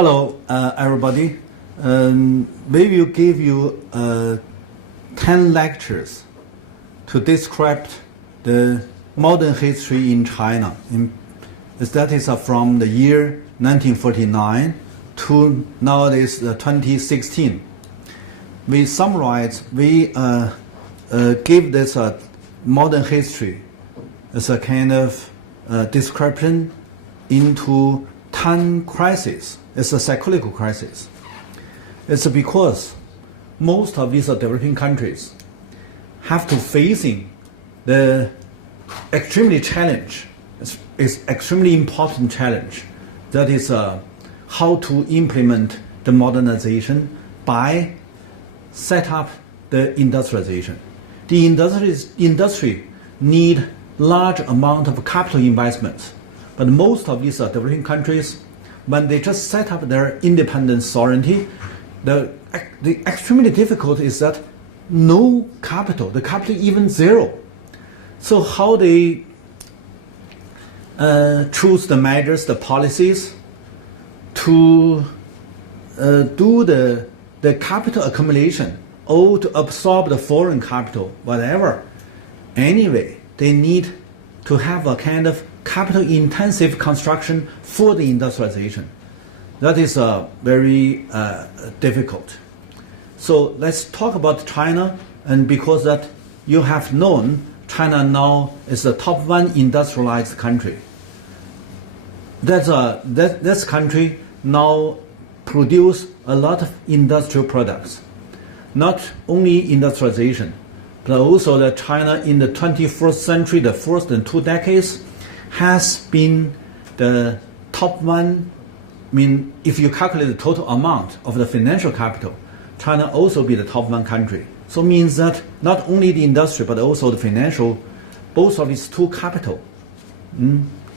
Hello, everybody. We will give you 10 lectures to describe the modern history in China. That is from the year 1949 to nowadays 2016. We summarize, we give this modern history as a kind of description into 10 crises. It's a cyclical crisis. It's because most of these developing countries have to facing the extremely challenge. It's extremely important challenge. That is how to implement the modernization by set up the industrialization. The industry need large amount of capital investments, but most of these developing countries, when they just set up their independent sovereignty, the extremely difficult is that no capital, the capital even zero. So how they choose the measures, the policies to do the capital accumulation or to absorb the foreign capital, whatever. Anyway, they need to have a kind of capital intensive construction for the industrialization. That is very difficult. So let's talk about China, and because that you have known China now is the top 1 industrialized country. This country now produce a lot of industrial products. Not only industrialization, but also that China in the 21st century, the first and 2 decades, has been the top 1. I mean, if you calculate the total amount of the financial capital, China also be the top 1 country. So it means that not only the industry, but also the financial, both of these 2 capital.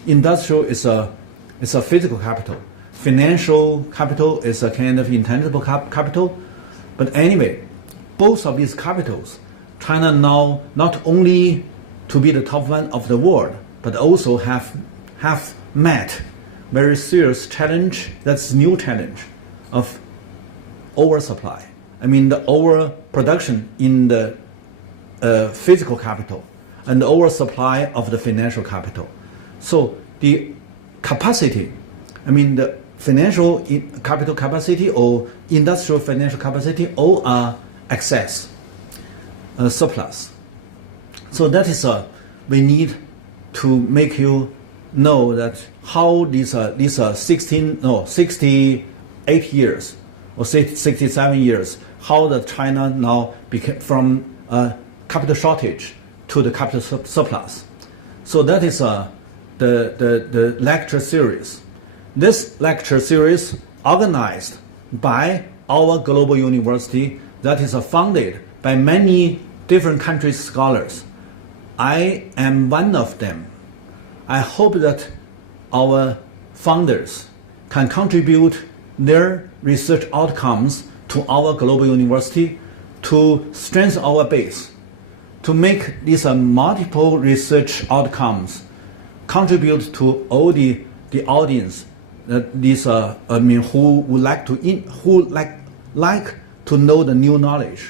Industrial is a physical capital. Financial capital is a kind of intangible capital. But anyway, both of these capitals, China now not only to be the top 1 of the world, but also have met very serious challenge, that's new challenge of oversupply. I mean the overproduction in the physical capital and the oversupply of the financial capital. So the capacity, I mean the financial capital capacity or industrial financial capacity all are excess, surplus. So that is we need to make you know that how these 68 years or 67 years, how the China now became from capital shortage to the capital surplus. So that is the lecture series. This lecture series organized by our global university that is funded by many different countries' scholars. I am one of them. I hope that our founders can contribute their research outcomes to our global university to strengthen our base, to make these multiple research outcomes contribute to all the audience that these who would like to know the new knowledge,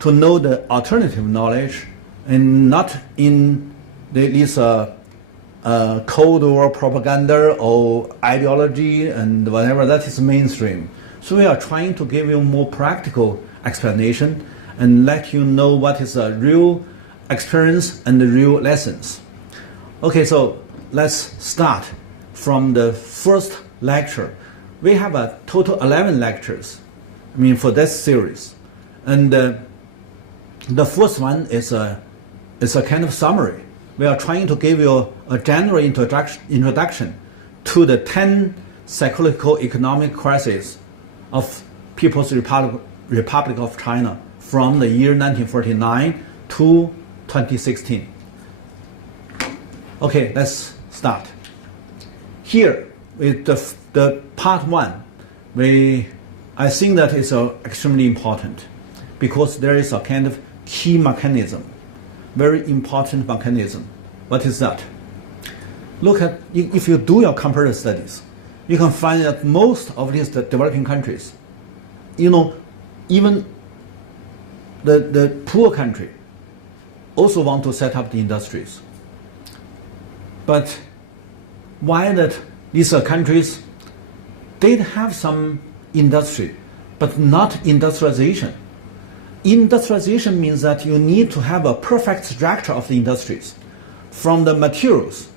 to know the alternative knowledge, and not in these Cold War propaganda or ideology and whatever that is mainstream. So we are trying to give you more practical explanation and let you know what is a real experience and the real lessons. Okay, so let's start from the first lecture. We have a total 11 lectures, I mean, for this series. And the first one is a kind of summary. We are trying to give you a general introduction to the 10 cyclical economic crises of People's Republic of China from the year 1949 to 2016. Okay, let's start. Here with the part 1, I think that is extremely important because there is a kind of key mechanism, very important mechanism. What is that? Look at, if you do your comparative studies, you can find that most of these developing countries, even the poor country also want to set up the industries. But why that these countries did have some industry, but not industrialization? Industrialization means that you need to have a perfect structure of the industries, from the materials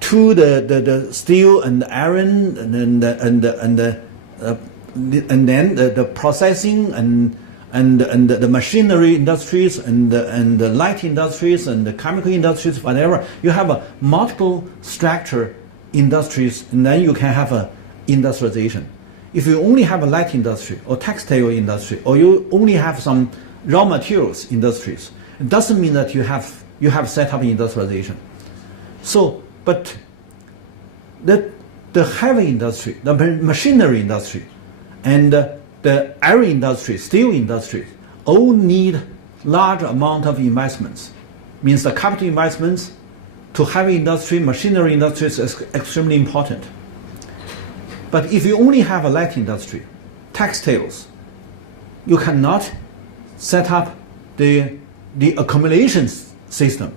to the steel and the iron and then the processing and the machinery industries and the light industries and the chemical industries, whatever. You have a multiple structure industries, and then you can have a industrialization. If you only have a light industry or textile industry, or you only have some raw materials industries, it doesn't mean that you have set up industrialization. So, but the heavy industry, the machinery industry, and the iron industry, steel industry, all need large amount of investments. Means the capital investments to heavy industry, machinery industries is extremely important. But if you only have a light industry, textiles, you cannot set up the accumulation system.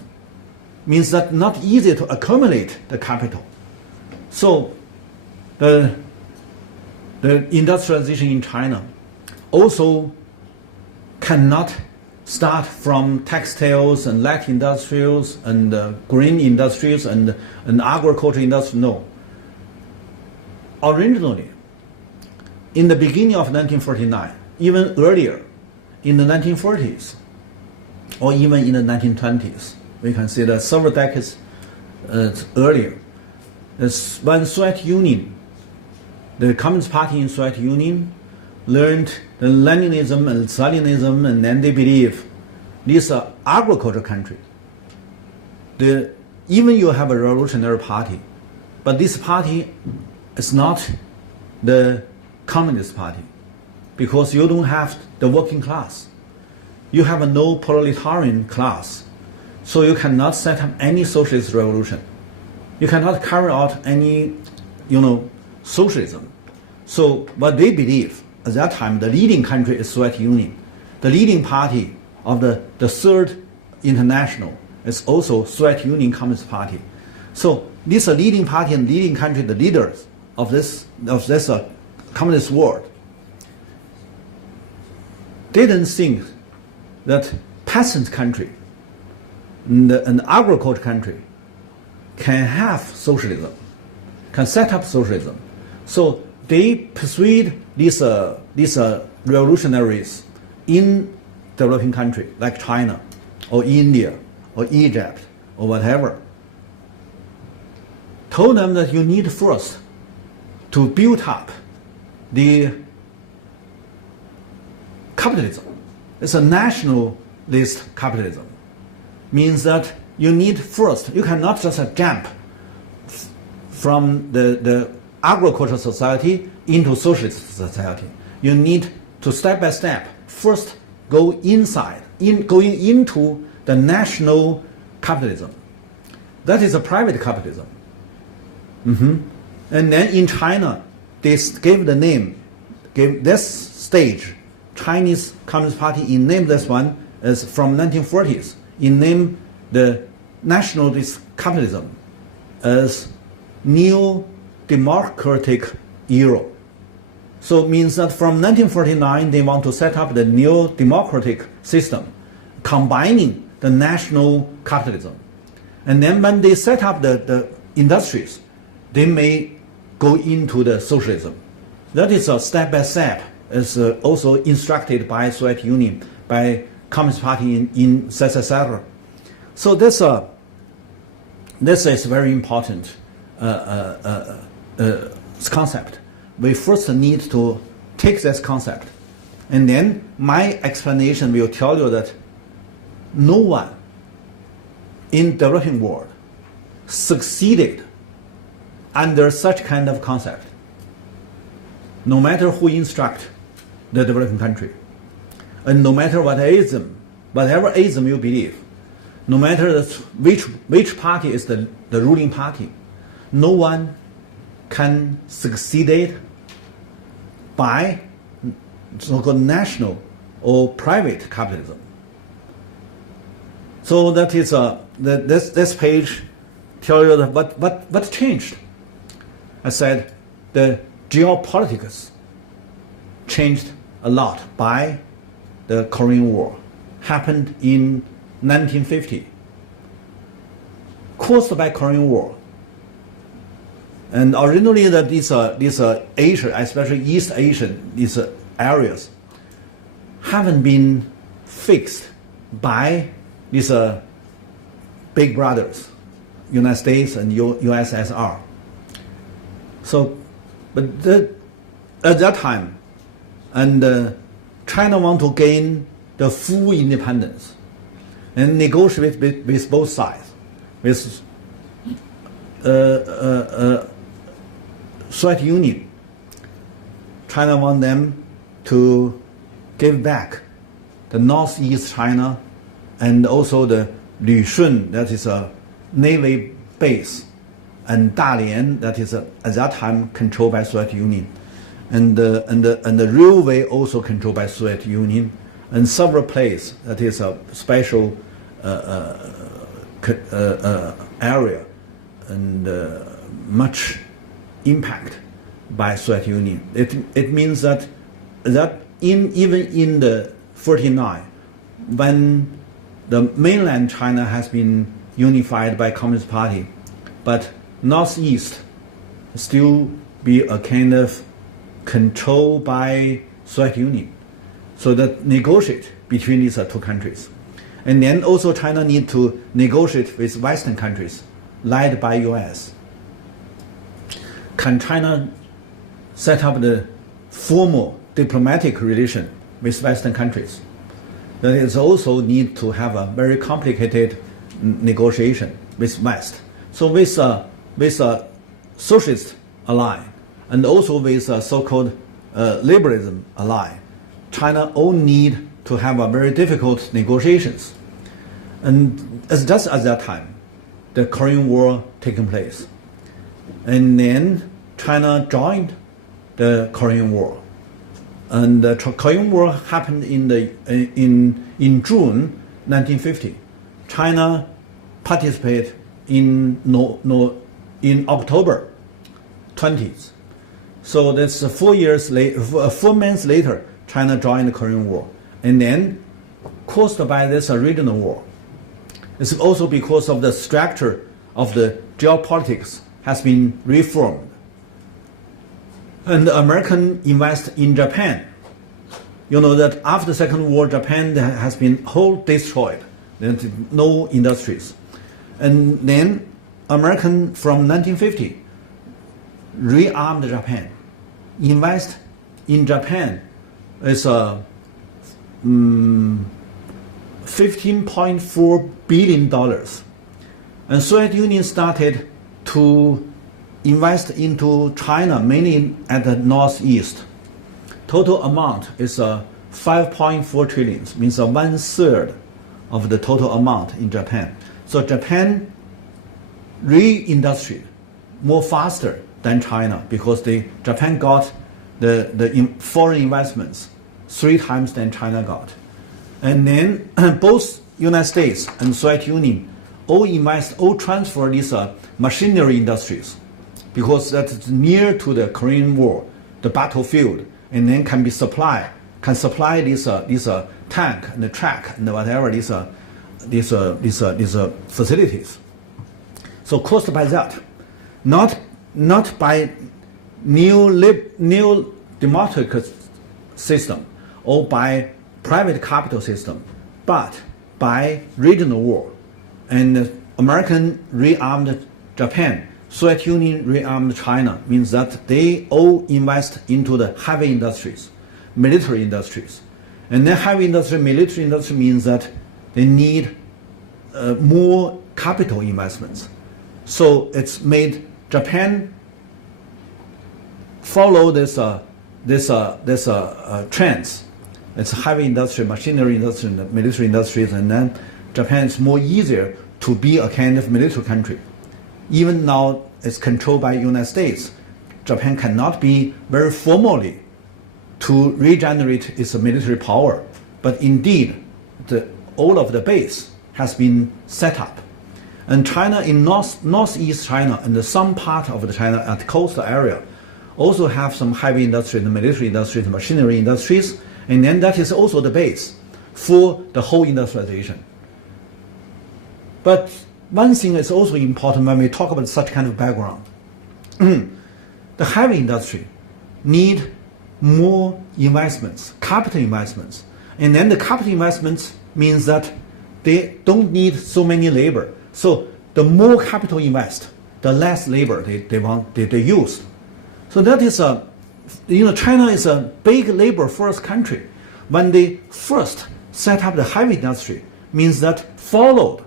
Means that not easy to accumulate the capital. So the industrialization in China also cannot start from textiles and light industrials and green industries and agriculture industry. No. Originally, in the beginning of 1949, even earlier, in the 1940s, or even in the 1920s, we can see that several decades earlier, when Soviet Union, the Communist Party in Soviet Union, learned the Leninism and Stalinism, and then they believe this agriculture country. Even you have a revolutionary party, but this party is not the Communist Party, because you don't have the working class. You have no proletarian class, so you cannot set up any socialist revolution. You cannot carry out any, socialism. So what they believe at that time, the leading country is Soviet Union. The leading party of the Third International is also Soviet Union Communist Party. So this leading party and leading country, the leaders of this communist world, didn't think that peasant country and an agriculture country can have socialism, can set up socialism. So they persuade these revolutionaries in developing country like China or India or Egypt or whatever, told them that you need first to build up the capitalism. It's a nationalist capitalism. Means that you need first, you cannot just jump from the agricultural society into socialist society. You need to step by step first go going into the national capitalism. That is a private capitalism. And then in China, they gave this stage, Chinese Communist Party, in name this one as from 1940s, in name the nationalist capitalism as neo-democratic era. So it means that from 1949 they want to set up the neo-democratic system, combining the national capitalism. And then when they set up the industries, they may go into the socialism. That is a step by step, as also instructed by Soviet Union, by Communist Party in SSSR. So this is very important concept. We first need to take this concept, and then my explanation will tell you that no one in developing world succeeded under such kind of concept, no matter who instruct the developing country, and no matter whatever ism you believe, no matter which party is the ruling party, no one can succeed by so-called national or private capitalism. So that is this page tells you what changed. I said the geopolitics changed a lot by the Korean War. Happened in 1950, caused by Korean War. And originally these Asia, especially East Asian, these areas, haven't been fixed by these big brothers, United States and USSR. So, but at that time, and China want to gain the full independence and negotiate with both sides, with Soviet Union. China want them to give back the Northeast China and also the Lushun, that is a Navy base, and Dalian, that is at that time controlled by Soviet Union, and the railway also controlled by Soviet Union, and several places that is a special area and much impact by Soviet Union. It means that even in the 49, when the mainland China has been unified by Communist Party, but Northeast still be a kind of control by Soviet Union. So that negotiate between these two countries. And then also China need to negotiate with Western countries, led by US. Can China set up the formal diplomatic relation with Western countries? That is also need to have a very complicated negotiation with West. So with a socialist ally and also with a so-called liberalism ally, China all need to have a very difficult negotiations. And just at that time, the Korean War taking place. And then China joined the Korean War. And the Korean War happened in June 1950. China participated in October 20th. So that's 4 months later, China joined the Korean War. And then caused by this regional war. It's also because of the structure of the geopolitics has been reformed. And the American invest in Japan. You know that after the Second War, Japan has been whole destroyed. There's no industries. And then American from 1950 rearmed Japan. Invest in Japan is $15.4 billion. And Soviet Union started to invest into China, mainly at the northeast. Total amount is 5.4 trillion, means 1/3 of the total amount in Japan. So Japan re-industried more faster than China because Japan got the foreign investments 3 times than China got. And then both United States and Soviet Union all transfer these machinery industries because that's near to the Korean War, the battlefield, and then can supply these tank and the track and whatever these facilities. So caused by that, not by new democratic system or by private capital system, but by regional war. And American rearmed Japan, Soviet Union rearmed China, means that they all invest into the heavy industries, military industries. And then heavy industry, military industry means that they need more capital investments. So it's made Japan follow this trends. It's heavy industry, machinery industry, military industries, and then Japan is more easier to be a kind of military country. Even now it's controlled by United States. Japan cannot be very formally to regenerate its military power, but indeed all of the base has been set up. And China in northeast China and some part of the China at coastal area also have some heavy industry, the military industries, machinery industries, and then that is also the base for the whole industrialization. But one thing is also important when we talk about such kind of background. The heavy industry need more investments, capital investments. And then the capital investments means that they don't need so many labor. So the more capital invest, the less labor they use. So that is China is a big labor first country. When they first set up the heavy industry, means that followed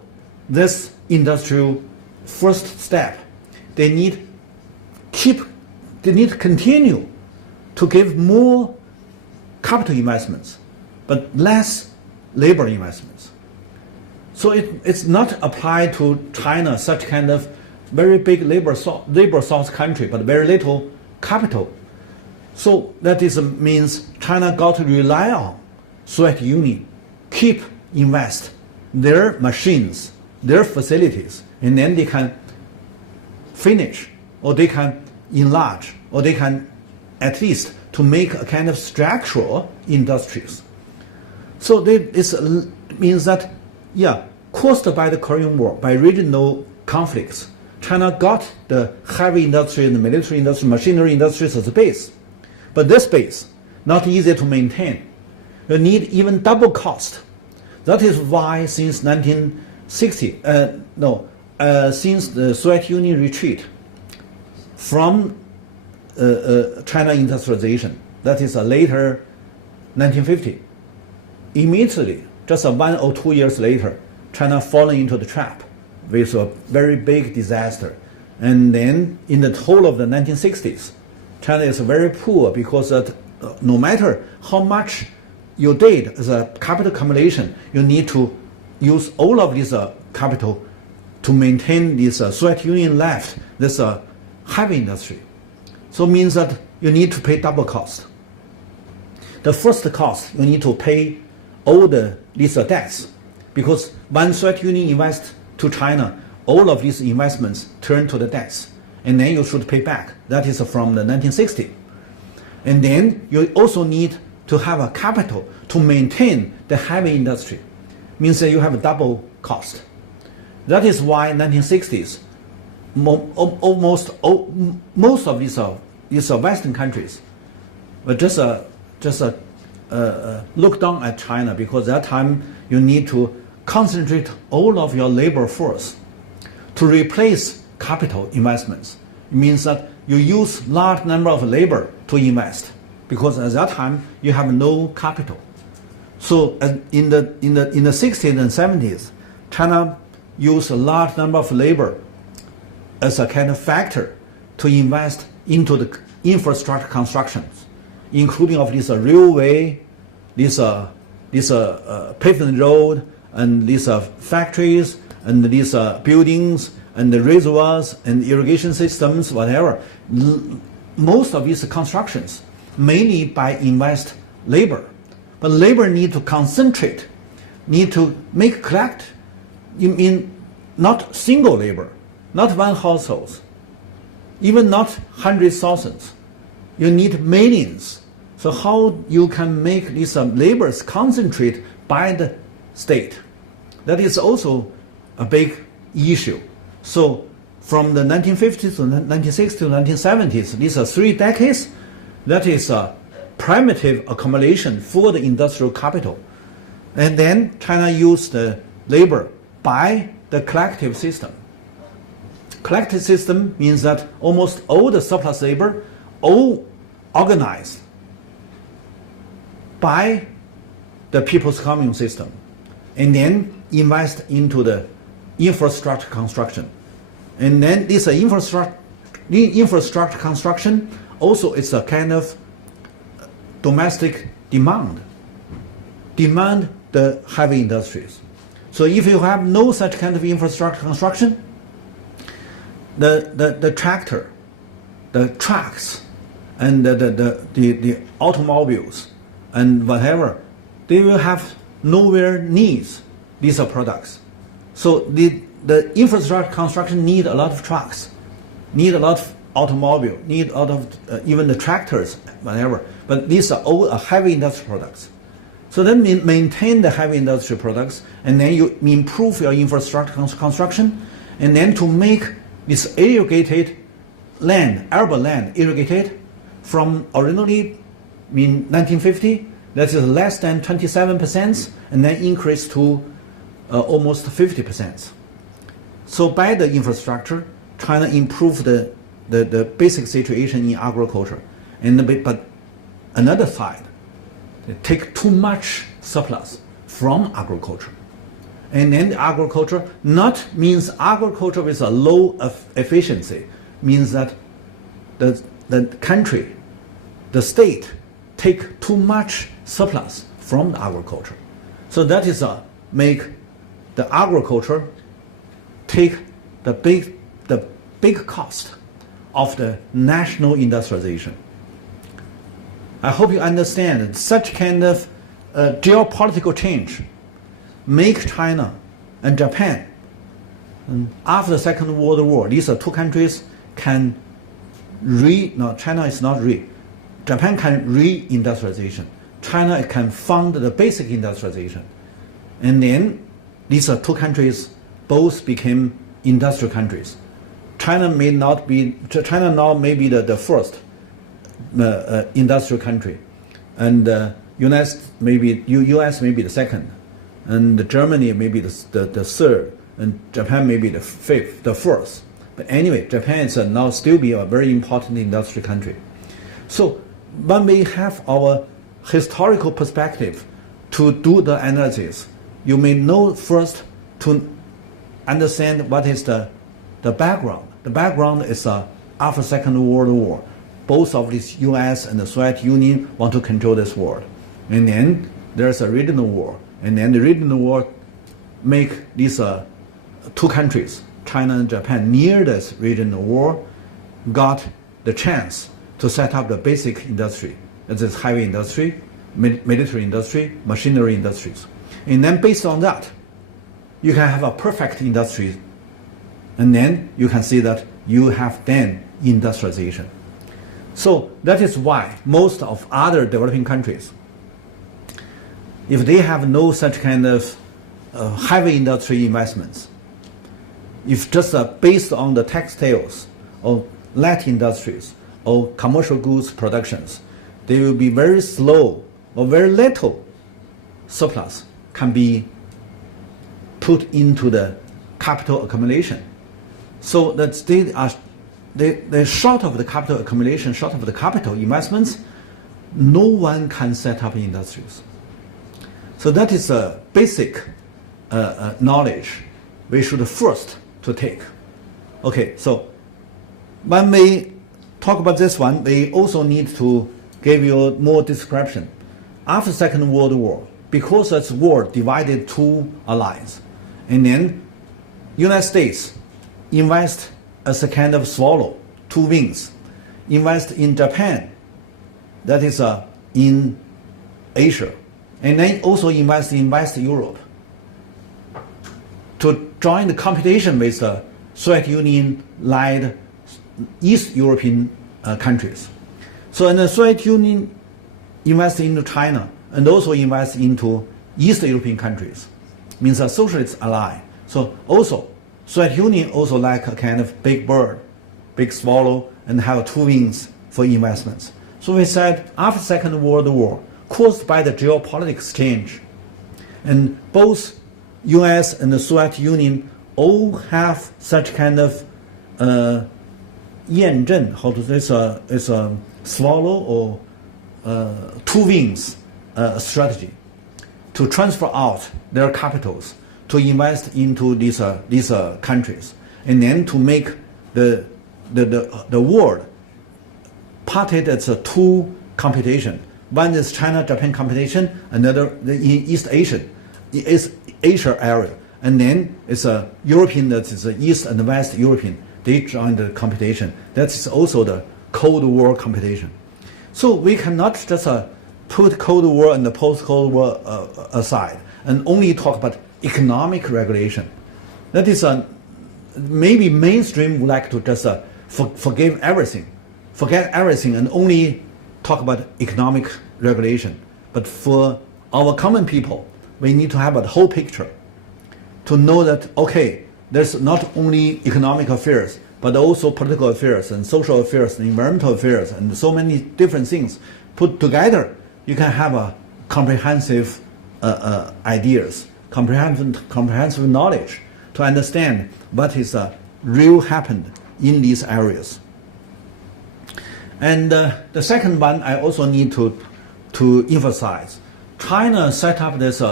this industrial first step, they need to continue to give more capital investments, but less labor investments. So it's not applied to China, such kind of very big labor source country, but very little capital. So that means China got to rely on Soviet Union, keep invest their machines, their facilities, and then they can finish, or they can enlarge, or they can at least to make a kind of structural industries. So this means that, caused by the Korean War, by regional conflicts, China got the heavy industry and the military industry, machinery industries as a base. But this base, not easy to maintain. You need even double cost. That is why since 1960, since the Soviet Union retreat from China industrialization, that is later 1950, immediately, just 1 or 2 years later, China falling into the trap with a very big disaster. And then in the whole of the 1960s, China is very poor because no matter how much you did as a capital accumulation, you need to use all of this capital to maintain this Soviet Union left, this heavy industry. So it means that you need to pay double cost. The first cost, you need to pay all these debts, because when Soviet Union invests to China, all of these investments turn to the debts, and then you should pay back. That is from the 1960. And then you also need to have a capital to maintain the heavy industry. Means that you have a double cost. That is why 1960s, most of these Western countries were just look down at China, because that time you need to concentrate all of your labor force to replace capital investments. It means that you use large number of labor to invest, because at that time you have no capital. So in the 60s and 70s, China used a large number of labor as a kind of factor to invest into the infrastructure constructions, including of this railway, this pavement road, and these factories, and these buildings, and the reservoirs, and irrigation systems, whatever. Most of these constructions mainly by invest labor. But labor need to concentrate, need to collect, in not single labor, not one household, even not hundreds, thousands. You need millions. So how you can make these labors concentrate by the state? That is also a big issue. So from the 1950s to 1960s to 1970s, these are 3 decades. That is a primitive accumulation for the industrial capital. And then China used the labor by the collective system. Collective system means that almost all the surplus labor, all organized by the people's commune system, and then invest into the infrastructure construction. And then this infrastructure construction also is a kind of domestic demand the heavy industries. So if you have no such kind of infrastructure construction, the tractor, the trucks and the automobiles and whatever, they will have nowhere needs these are products. So the infrastructure construction need a lot of trucks, need a lot of automobile, need a lot of even the tractors, whatever. But these are all heavy industrial products. So then maintain the heavy industrial products, and then you improve your infrastructure construction, and then to make this irrigated land, arable land, irrigated from originally in 1950, that is less than 27%, and then increase to almost 50%. So by the infrastructure, China improved the basic situation in agriculture. But another side, they take too much surplus from agriculture. And then the agriculture not means agriculture with a low efficiency, means that the country, the state, take too much surplus from the agriculture. So that is make the agriculture take the big cost of the national industrialization. I hope you understand that such kind of geopolitical change make China and Japan, and after the Second World War, these are two countries can China is not Japan can re-industrialization. China can fund the basic industrialization. And then these are two countries both became industrial countries. China now may be the first industrial country, and US may be the second, and Germany may be the third, and Japan may be the first. But anyway, Japan is now still be a very important industrial country. So when we have our historical perspective to do the analysis, you may know first to understand what is the background. The background is after Second World War. Both of these US and the Soviet Union want to control this world. And then there's a regional war. And then the regional war make these two countries, China and Japan, near this regional war, got the chance to set up the basic industry. That is heavy industry, military industry, machinery industries. And then based on that, you can have a perfect industry. And then you can see that you have then industrialization. So that is why most of other developing countries, if they have no such kind of heavy industry investments, if just based on the textiles or light industries or commercial goods productions, they will be very slow or very little surplus can be put into the capital accumulation. So that they're short of the capital accumulation, short of the capital investments, no one can set up industries. So that is a basic knowledge we should first to take. Okay, so when we talk about this one, we also need to give you more description. After Second World War, because this war divided two allies, and then United States invest as a kind of swallow, two wings, invest in Japan, that is in Asia, and then also invest in West Europe to join the competition with the Soviet Union-led East European countries. So and the Soviet Union invest into China and also invest into East European countries, means a socialist ally. So also Soviet Union also like a kind of big bird, big swallow, and have two wings for investments. So we said after Second World War, caused by the geopolitics change, and both US and the Soviet Union all have such kind of 验证, how to say, it's a swallow or two wings strategy to transfer out their capitals to invest into these countries, and then to make the world parted as a two competition. One is China-Japan competition, another in East Asia area, and then it's a European, that is a East and West European. They join the competition. That is also the Cold War competition. So we cannot just put Cold War and the post-Cold War aside and only talk about economic regulation. That is maybe mainstream would like to just forget everything and only talk about economic regulation. But for our common people, we need to have a whole picture to know that, okay, there's not only economic affairs, but also political affairs and social affairs and environmental affairs and so many different things put together. You can have a comprehensive ideas, comprehensive knowledge to understand what is real happened in these areas. And the second one I also need to emphasize. China set up this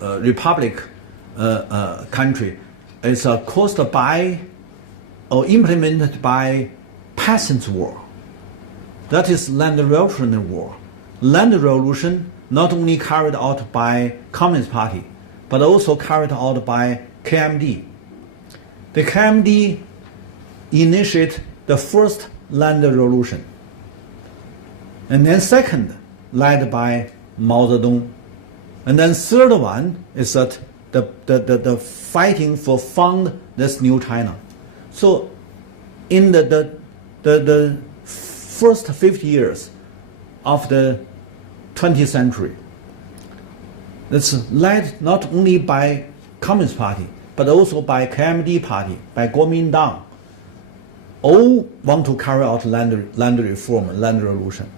republic country. It's caused by or implemented by peasants' war. That is land revolutionary war. Land revolution not only carried out by Communist Party, but also carried out by KMT. The KMT initiated the first land revolution, and then second, led by Mao Zedong, and then third one is that the fighting for found this new China. So, in the first 50 years of the 20th century, it's led not only by Communist Party, but also by KMT Party, by Kuomintang. All want to carry out land reform, land revolution.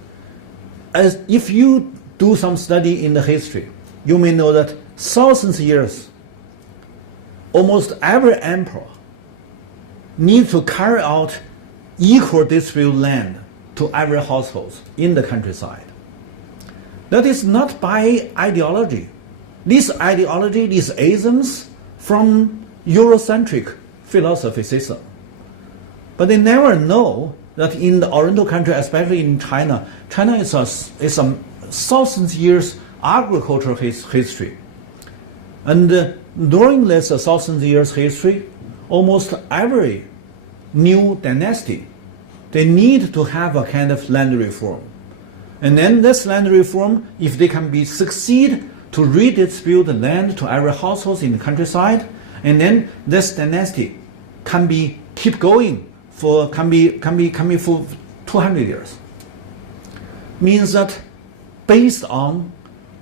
As if you do some study in the history, you may know that thousands of years, almost every emperor needs to carry out equal distribute land to every household in the countryside. That is not by ideology. This ideology, these isms from Eurocentric philosophy system. But they never know that in the Oriental country, especially in China, China is a thousands years agricultural history. And during this thousands years history, almost every new dynasty, they need to have a kind of land reform. And then this land reform, if they can succeed to redistribute the land to every household in the countryside, and then this dynasty can keep going for 200 years. Means that based on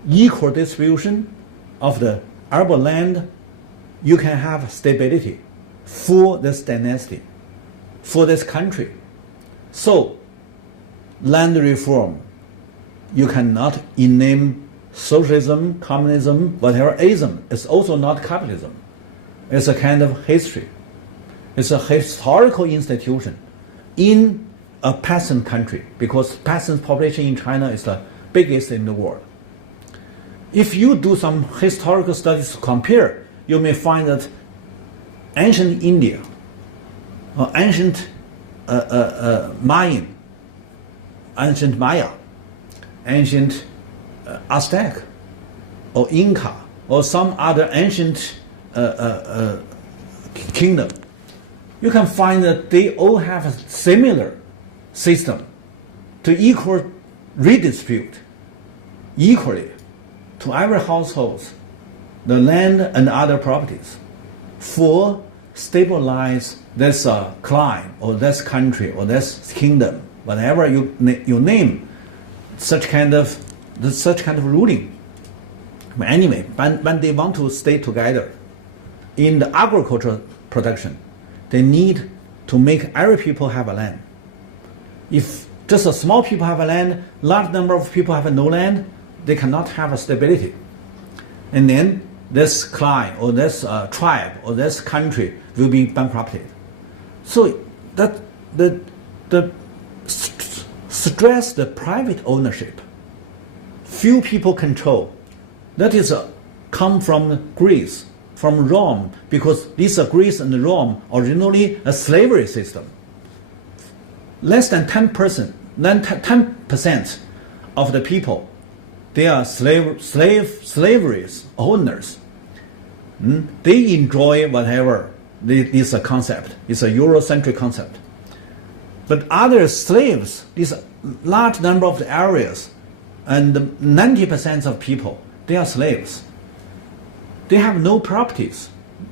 equal distribution of the urban land, you can have stability for this dynasty, for this country. So, land reform, you cannot name socialism, communism, whatever ism. It's also not capitalism. It's a kind of history. It's a historical institution in a peasant country, because peasant population in China is the biggest in the world. If you do some historical studies to compare, you may find that ancient India, or ancient Mayan, ancient Maya, ancient Aztec, or Inca, or some other ancient kingdom, you can find that they all have a similar system to equal redistribute equally to every household the land and other properties for stabilize this clan or this country or this kingdom, whatever you name, such kind of ruling. But anyway, when they want to stay together in the agricultural production, they need to make every people have a land. If just a small people have a land, large number of people have no land, they cannot have a stability. And then this clan or this tribe or this country will be bankrupted. So that the stress the private ownership, few people control. That is come from Greece, from Rome, because these are Greece and Rome originally a slavery system. Less than 10% of the people, they are slavery owners. They enjoy whatever this concept. It's a Eurocentric concept. But other slaves, this large number of the areas, and 90% of people, they are slaves. They have no properties.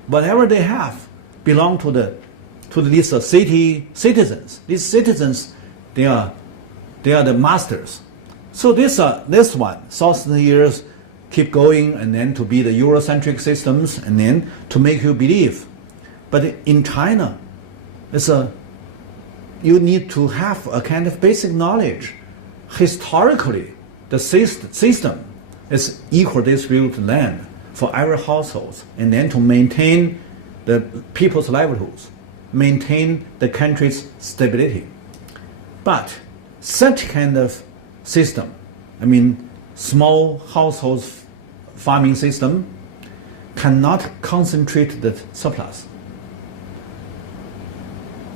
Whatever they have belong to these city citizens. These citizens, they are the masters. So this one, 1,000 years, keep going, and then to be the Eurocentric systems, and then to make you believe. But in China, you need to have a kind of basic knowledge. Historically, the system is equal distributed land for every household, and then to maintain the people's livelihoods, maintain the country's stability. But such kind of system, small household farming system, cannot concentrate the surplus.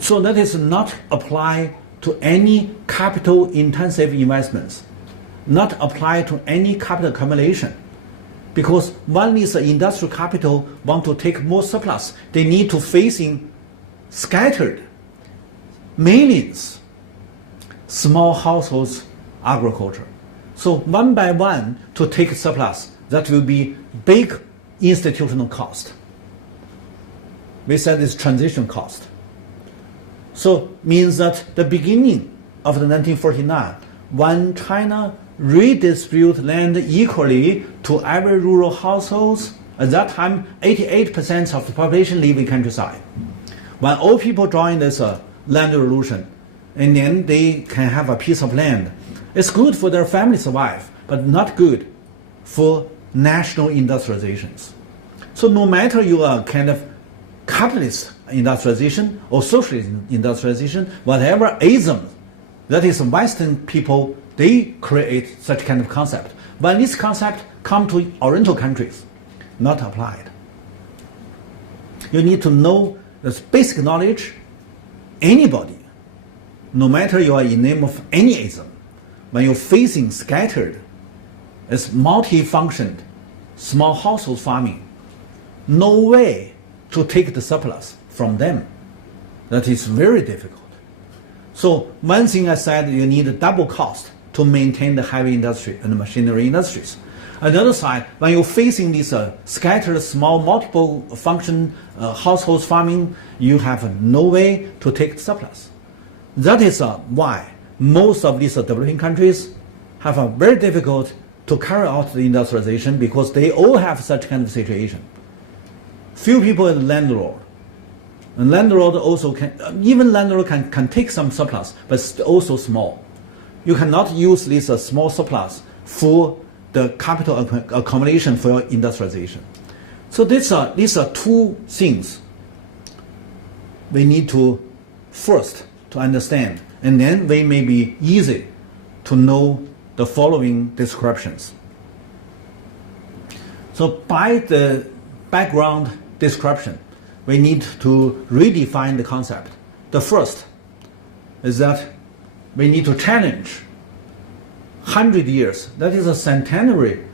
So that is not apply to any capital intensive investments, not apply to any capital accumulation. Because when these industrial capital want to take more surplus, they need to facing scattered millions small households agriculture. So one by one to take surplus, that will be big institutional cost. We said it's transition cost. So means that the beginning of the 1949, when China redistribute land equally to every rural households, at that time 88% of the population live in countryside. When all people join this land revolution, and then they can have a piece of land, it's good for their family survive, but not good for national industrializations. So no matter you are kind of capitalist industrialization or socialist industrialization, whatever ism, that is Western people, they create such kind of concept. When this concept come to Oriental countries, not applied. You need to know this basic knowledge. Anybody, no matter you are in name of any ism, when you're facing scattered, it's multi-functioned, small household farming, no way to take the surplus from them. That is very difficult. So one thing I said, you need a double cost to maintain the heavy industry and the machinery industries. On the other side, when you're facing these scattered small multiple function household farming, you have no way to take the surplus. That is why most of these developing countries have a very difficult to carry out the industrialization, because they all have such kind of situation. Few people are the landlord. And landlord also can, even landlord can take some surplus, but also small. You cannot use this small surplus for the capital accumulation for your industrialization. So these are two things we need to first to understand, and then they may be easy to know the following descriptions. So by the background description, we need to redefine the concept. The first is that we need to challenge 100 years, that is a centenary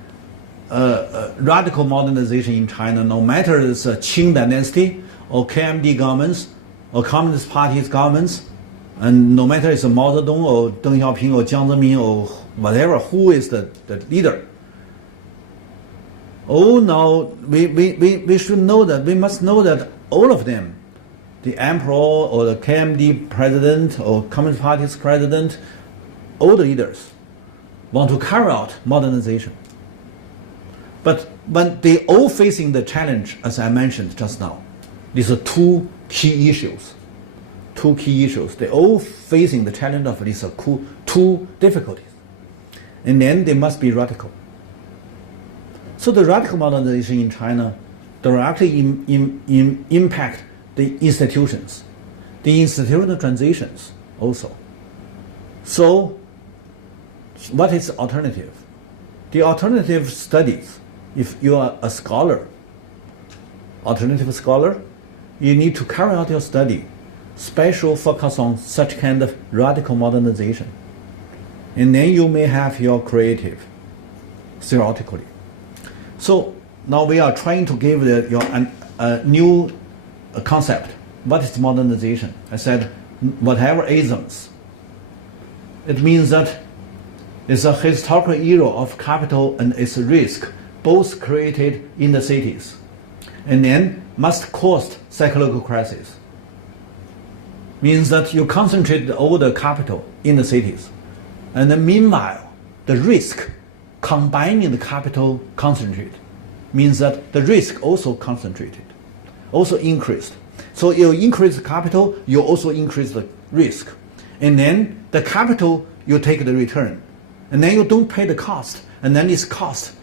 radical modernization in China, no matter it's a Qing dynasty or KMT governments or Communist Party's governments, and no matter it's a Mao Zedong or Deng Xiaoping or Jiang Zemin or whatever, who is the leader. Oh, now we should know that, we must know that all of them, the emperor or the KMT president or Communist Party's president, all the leaders want to carry out modernization. But when they all facing the challenge, as I mentioned just now, these are two key issues. They all facing the challenge of these two difficulties. And then they must be radical. So the radical modernization in China directly impact the institutions, the institutional transitions also. So what is the alternative? The alternative studies, if you are a scholar, alternative scholar, you need to carry out your study, special focus on such kind of radical modernization. And then you may have your creative, theoretically. So now we are trying to give a new concept. What is modernization? I said whatever isms. It means that it's a historical era of capital and its risk, both created in the cities, and then must cause psychological crisis. Means that you concentrate all the capital in the cities, and then meanwhile, the risk combining the capital concentrate means that the risk also concentrated, also increased. So you increase the capital, you also increase the risk. And then the capital, you take the return. And then you don't pay the cost. And then this cost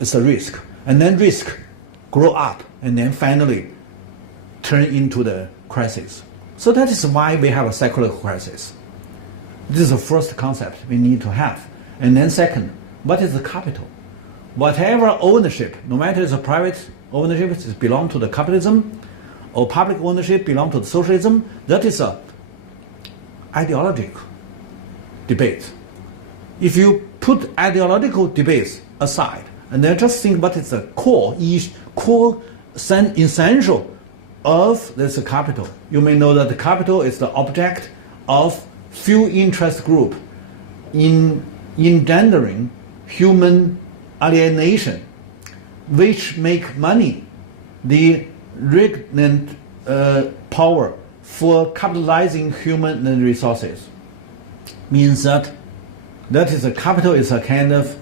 is a risk. And then risk grow up and then finally turn into the crisis. So that is why we have a psychological crisis. This is the first concept we need to have. And then second, what is the capital? Whatever ownership, no matter it's a private ownership, it belongs to the capitalism, or public ownership belongs to the socialism, that is a ideological debate. If you put ideological debates aside and then just think what is the core essential of this capital, you may know that the capital is the object of few interest group in engendering human alienation, which make money the regnant power for capitalizing human resources. Means that is a capital is a kind of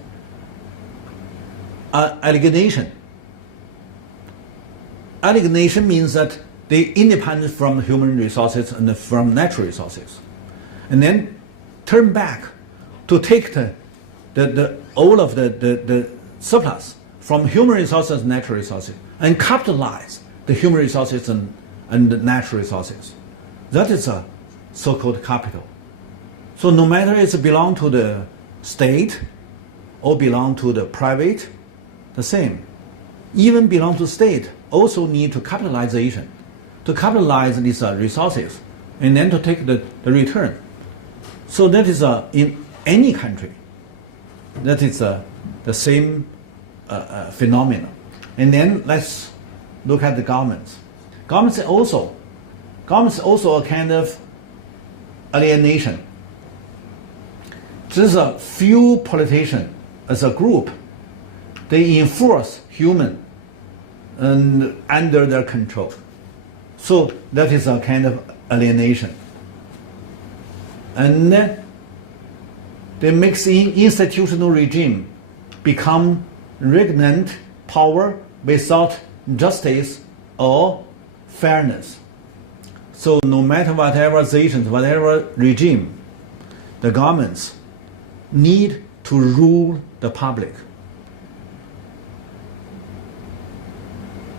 alienation. Alienation means that they independent from human resources and from natural resources, and then turn back to take all of the surplus from human resources and natural resources and capitalize the human resources and the natural resources. That is a so-called capital. So no matter it's belong to the state or belong to the private, the same. Even belong to state also need to capitalization, to capitalize these resources and then to take the return. So that is in any country, that is the same phenomenon. And then let's look at the governments. Governments also a kind of alienation. There's a few politicians as a group, they enforce human and under their control. So that is a kind of alienation. And then they mix in institutional regime, become regnant power without justice or fairness. So no matter whatever nations, whatever regime, the governments need to rule the public.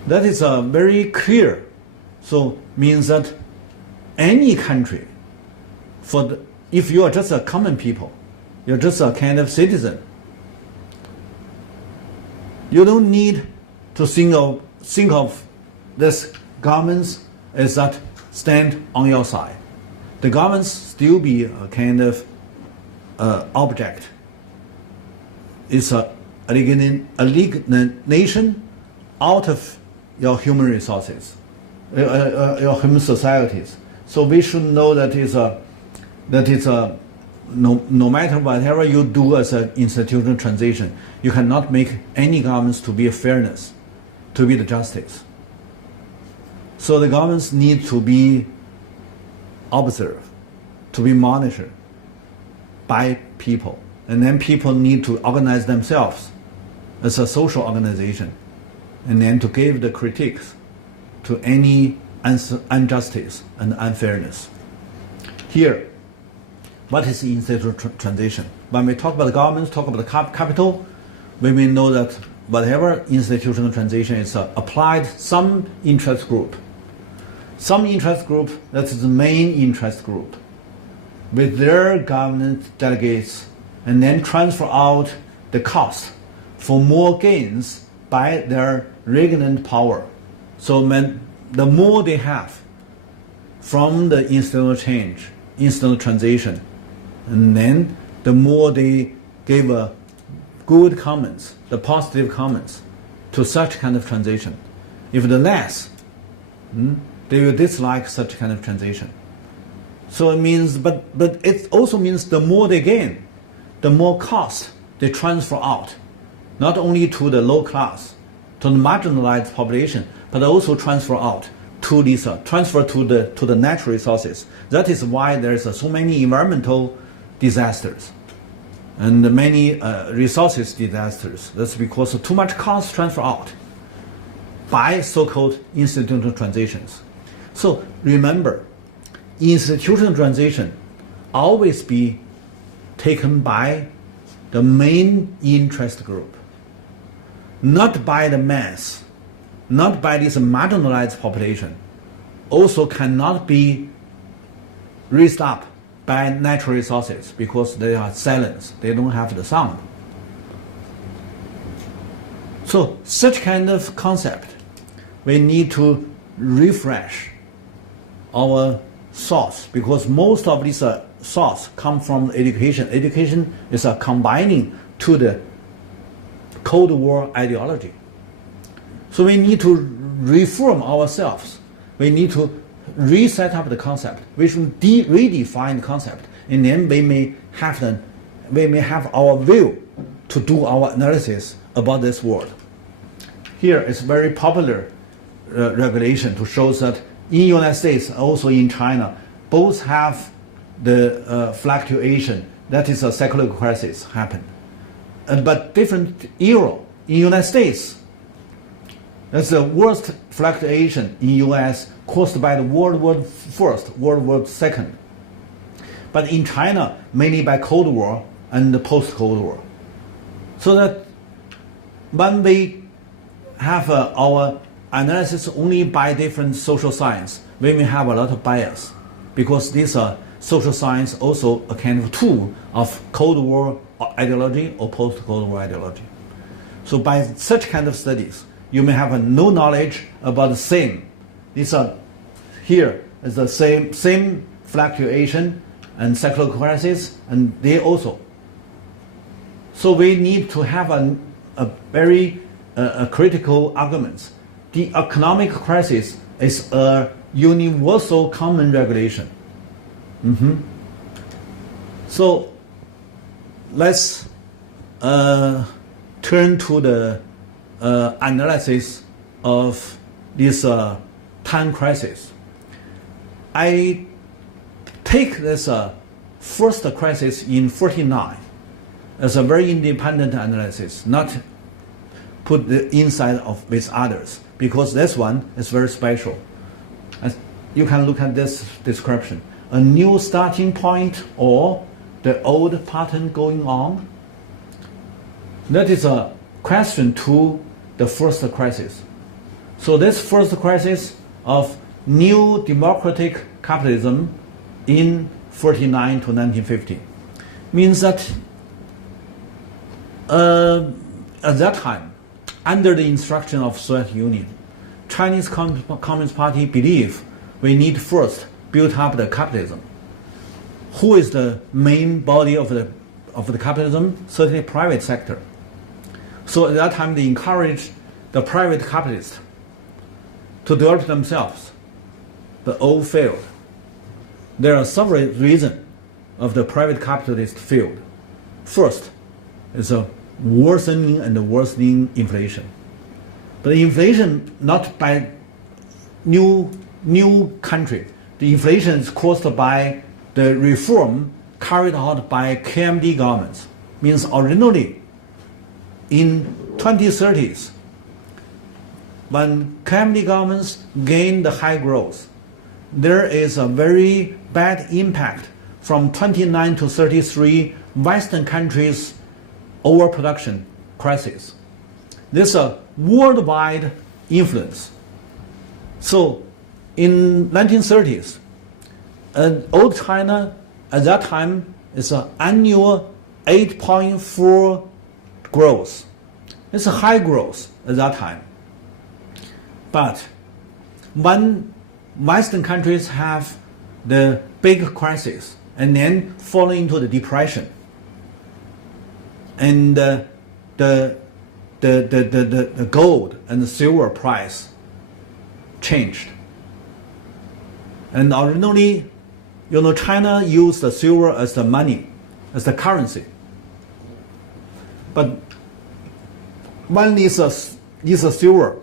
That is very clear. So means that any country, if you are just a common people, you're just a kind of citizen, you don't need to think of this governments as that stand on your side. The governments still be a kind of object. It's a alienation out of your human resources, your human societies. So we should know that no matter whatever you do as an institutional transition, you cannot make any governments to be a fairness, to be the justice. So the governments need to be observed, to be monitored by people. And then people need to organize themselves as a social organization and then to give the critiques to any injustice and unfairness. Here, what is the institutional transition? When we talk about the governments, talk about the capital, we may know that whatever institutional transition is applied some interest group. Some interest group, that is the main interest group, with their government delegates, and then transfer out the cost for more gains by their regnant power. So the more they have from the institutional change, institutional transition, and then the more they give good comments, the positive comments to such kind of transition. If the less, they will dislike such kind of transition. So it means, but it also means the more they gain, the more cost they transfer out, not only to the low class, to the marginalized population, but also transfer out to these transfer to the natural resources. That is why there's so many environmental disasters and many resources disasters. That's because too much cost transfer out by so-called institutional transitions. So remember, institutional transition always be taken by the main interest group, not by the mass, not by this marginalized population, also cannot be raised up by natural resources because they are silenced, they don't have the sound. So such kind of concept, we need to refresh our source, because most of these source come from education. Education is combining to the Cold War ideology. So we need to reform ourselves. We need to reset up the concept. We should redefine the concept, and then we may have our view to do our analysis about this world. Here is very popular regulation to show that in the United States, also in China, both have the fluctuation, that is a secular crisis happen. But different era. In the United States, that's the worst fluctuation in the US caused by the World War I, World War II. But in China, mainly by Cold War and the post-Cold War. So that when we have our analysis only by different social science, we may have a lot of bias, because these social science also a kind of tool of Cold War ideology or post-Cold War ideology. So by such kind of studies, you may have no knowledge about the same. These are here is the same fluctuation and secular crisis, and they also. So we need to have a very critical arguments. The economic crisis is a universal common regulation. So let's turn to the analysis of this time crisis. I take this first crisis in 1949 as a very independent analysis, not put the inside of with others, because this one is very special. As you can look at this description. A new starting point or the old pattern going on. That is a question to the first crisis. So this first crisis of new democratic capitalism in 1949 to 1950 means that at that time, under the instruction of Soviet Union, Chinese Communist Party believe we need first build up the capitalism. Who is the main body of the capitalism? Certainly private sector. So at that time they encouraged the private capitalists to develop themselves, but all failed. There are several reasons of the private capitalist failed. First is a worsening and worsening inflation. But inflation not by new country. The inflation is caused by the reform carried out by KMT governments. Means originally in 2030s, when KMT governments gain the high growth, there is a very bad impact from 29 to 33 Western countries overproduction crisis. This is a worldwide influence. So in 1930s, old China at that time is an annual 8.4 growth. It's a high growth at that time. But when Western countries have the big crisis and then fall into the depression, and the gold and the silver price changed. And originally China used the silver as the money, as the currency. But when this silver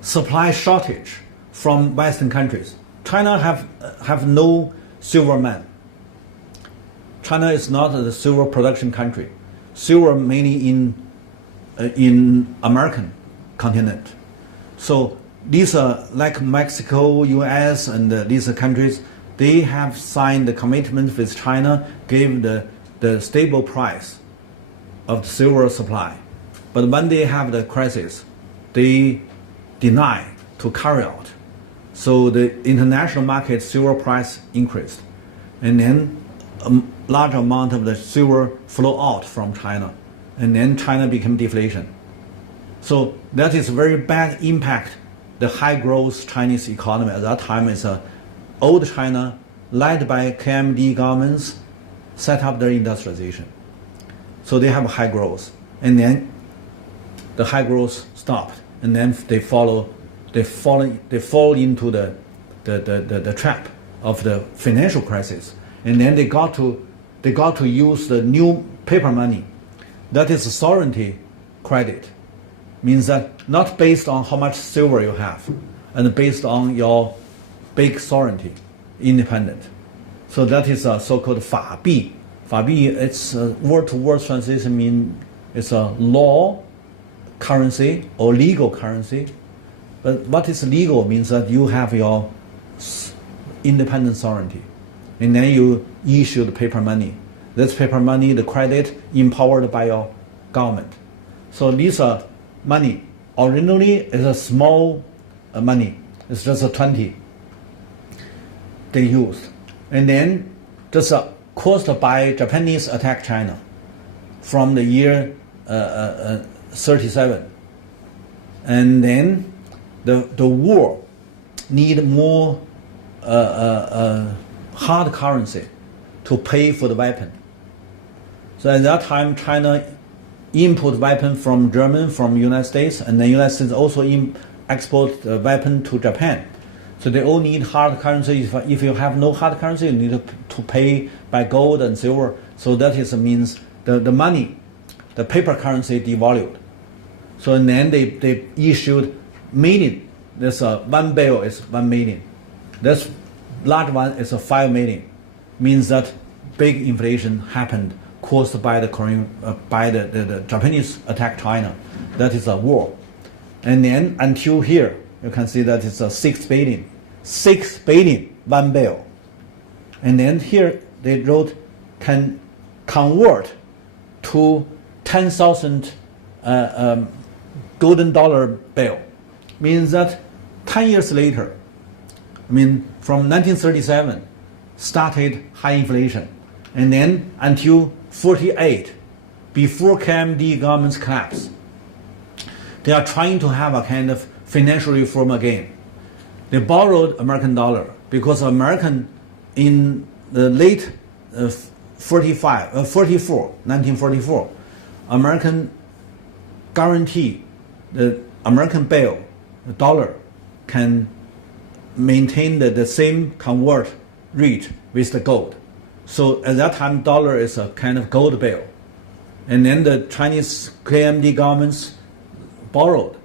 supply shortage from Western countries, China have no silver mine. China is not a silver production country. Silver mainly in American continent. So these are like Mexico, US, and these countries. They have signed the commitment with China, gave the stable price of the silver supply. But when they have the crisis, they deny to carry out. So the international market silver price increased, and then a large amount of the silver flow out from China, and then China became deflation. So that is very bad impact. The high growth Chinese economy at that time is old China, led by KMT governments, set up their industrialization. So they have high growth, and then the high growth stopped, and then they fall into the trap of the financial crisis, and then they got to use the new paper money. That is sovereignty credit, means that not based on how much silver you have, and based on your big sovereignty, independent. So that is a so-called 法币. 法币, its word-to-word translation mean it's a law currency or legal currency. But what is legal means that you have your independent sovereignty, and then you issue the paper money. This paper money, the credit, empowered by your government. So these are money. Originally, it's a small money. It's just a 20 they used. And then just caused by Japanese attack China from the year 37. And then the war need more hard currency to pay for the weapon. So at that time, China import weapon from Germany, from United States, and the United States also export weapon to Japan. So they all need hard currency. If you have no hard currency, you need to pay by gold and silver. So that is means the money, the paper currency devalued. So and then they issued million. This 1 bill is 1 million. This large one is 5 million. Means that big inflation happened caused by the Japanese attack China. That is a war. And then until here, you can see that it's 6 billion. 6 billion, 1 bill. And then here they wrote can convert to 10,000 golden dollar bill. Means that 10 years later, from 1937, started high inflation. And then until 48, before KMT government's collapse, they are trying to have a kind of financial reform again. They borrowed American dollar because American in the late 1944, American guarantee the American bill, the dollar, can maintain the same convert rate with the gold. So at that time, dollar is a kind of gold bill. And then the Chinese KMT governments borrowed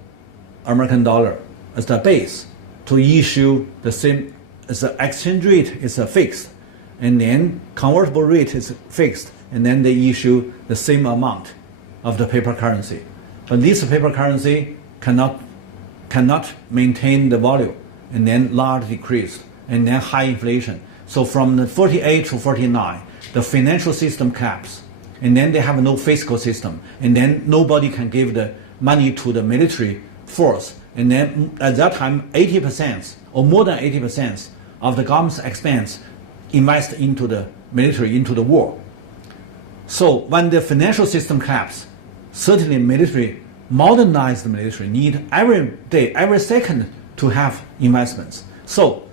American dollar as the base to issue the same, as the exchange rate is fixed, and then convertible rate is fixed, and then they issue the same amount of the paper currency. But this paper currency cannot maintain the value, and then large decreased, and then high inflation. So from the 48 to 49, the financial system collapsed, and then they have no fiscal system, and then nobody can give the money to the military force. And then at that time, 80% or more than 80% of the government's expense invest into the military, into the war. So when the financial system collapsed, certainly military, modernized military need every day, every second to have investments. So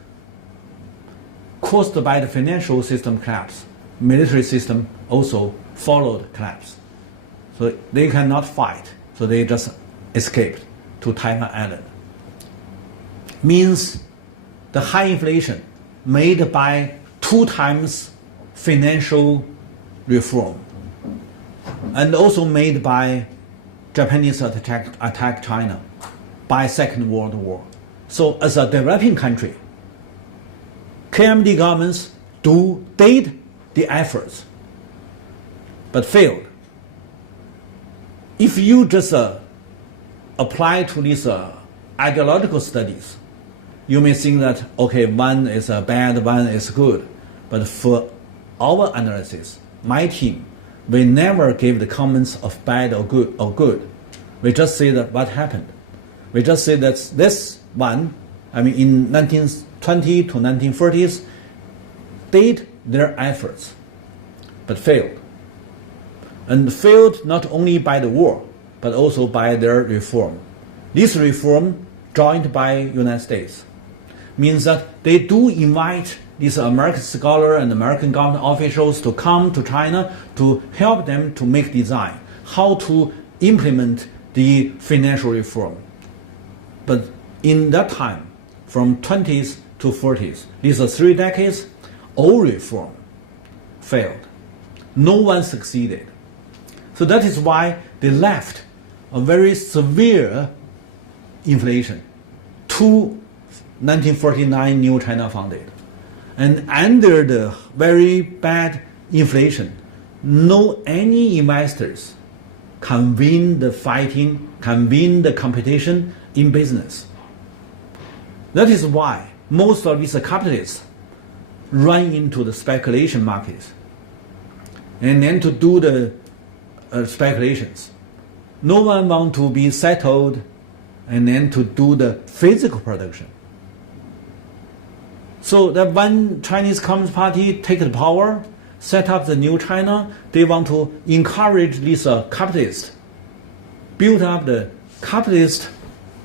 caused by the financial system collapse, military system also followed collapse. So they cannot fight, so they just escaped to Taiwan Island. Means the high inflation made by 2 times financial reform, and also made by Japanese attack China by Second World War. So as a developing country, KMT governments did the efforts, but failed. If you just apply to these ideological studies, you may think that, okay, one is bad, one is good. But for our analysis, my team, we never gave the comments of bad or good. We just say that what happened. We just say that this one, in 1920 to 1940s, did their efforts, but failed. And failed not only by the war, but also by their reform. This reform, joined by United States, means that they do invite these American scholars and American government officials to come to China to help them to make design, how to implement the financial reform. But in that time, from 20s to 40s, these are 3 decades, all reform failed. No one succeeded. So that is why they left a very severe inflation to 1949 New China founded. And under the very bad inflation, no any investors can win the fighting, can win the competition in business. That is why most of these capitalists run into the speculation market and then to do the speculations. No one wants to be settled and then to do the physical production. So that when Chinese Communist Party take the power, set up the new China, they want to encourage these capitalists, build up the capitalist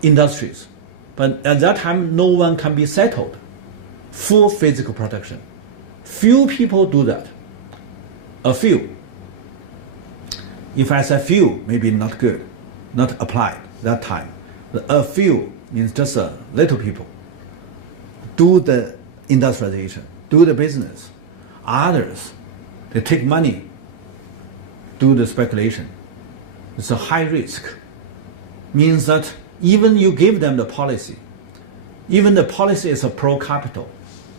industries. But at that time, no one can be settled for physical production. Few people do that. A few. If I say few, maybe not good, not applied that time. But a few means just a little people do the industrialization, do the business. Others, they take money, do the speculation. It's a high risk. Means that even you give them the policy, even the policy is a pro-capital,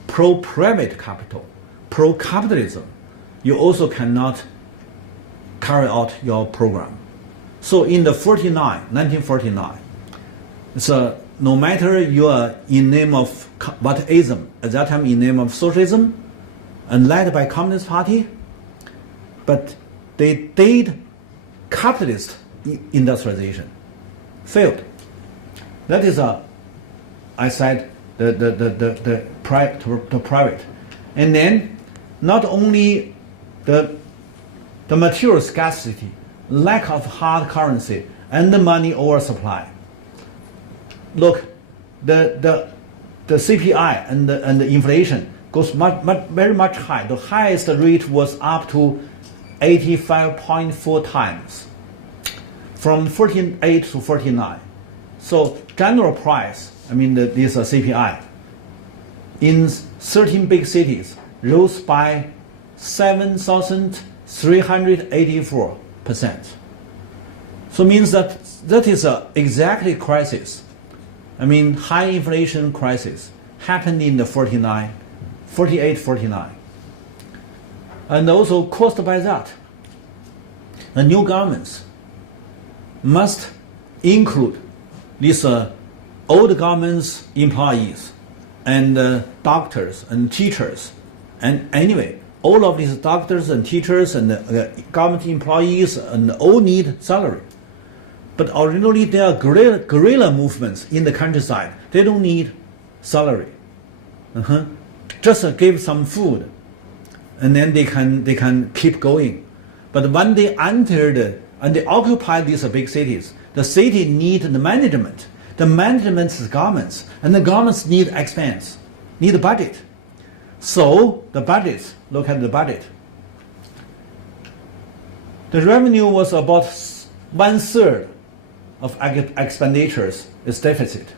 pro-private capital, pro-capitalism, you also cannot carry out your program. So in the 1949, so no matter you are in name of what ism, at that time in name of socialism, and led by Communist Party, but they did capitalist industrialization, failed. That is I said the private, and then not only the material scarcity, lack of hard currency, and the money oversupply. Look, the CPI and the inflation goes very much high. The highest rate was up to 85.4 times, from 48 to 49. So general price, this CPI, in 13 big cities rose by 7,384%. So means that is exactly crisis. High inflation crisis happened in the 48, 49. And also caused by that, the new governments must include these old government's employees and doctors and teachers. And anyway, all of these doctors and teachers and government employees and all need salary. But originally there are guerrilla movements in the countryside. They don't need salary. Just give some food, and then they can keep going. But when they entered and they occupy these big cities, the city need the management. The management is governments, and the governments need expense, need budget. So the budget, look at the budget. The revenue was about 1/3 of expenditures is deficit.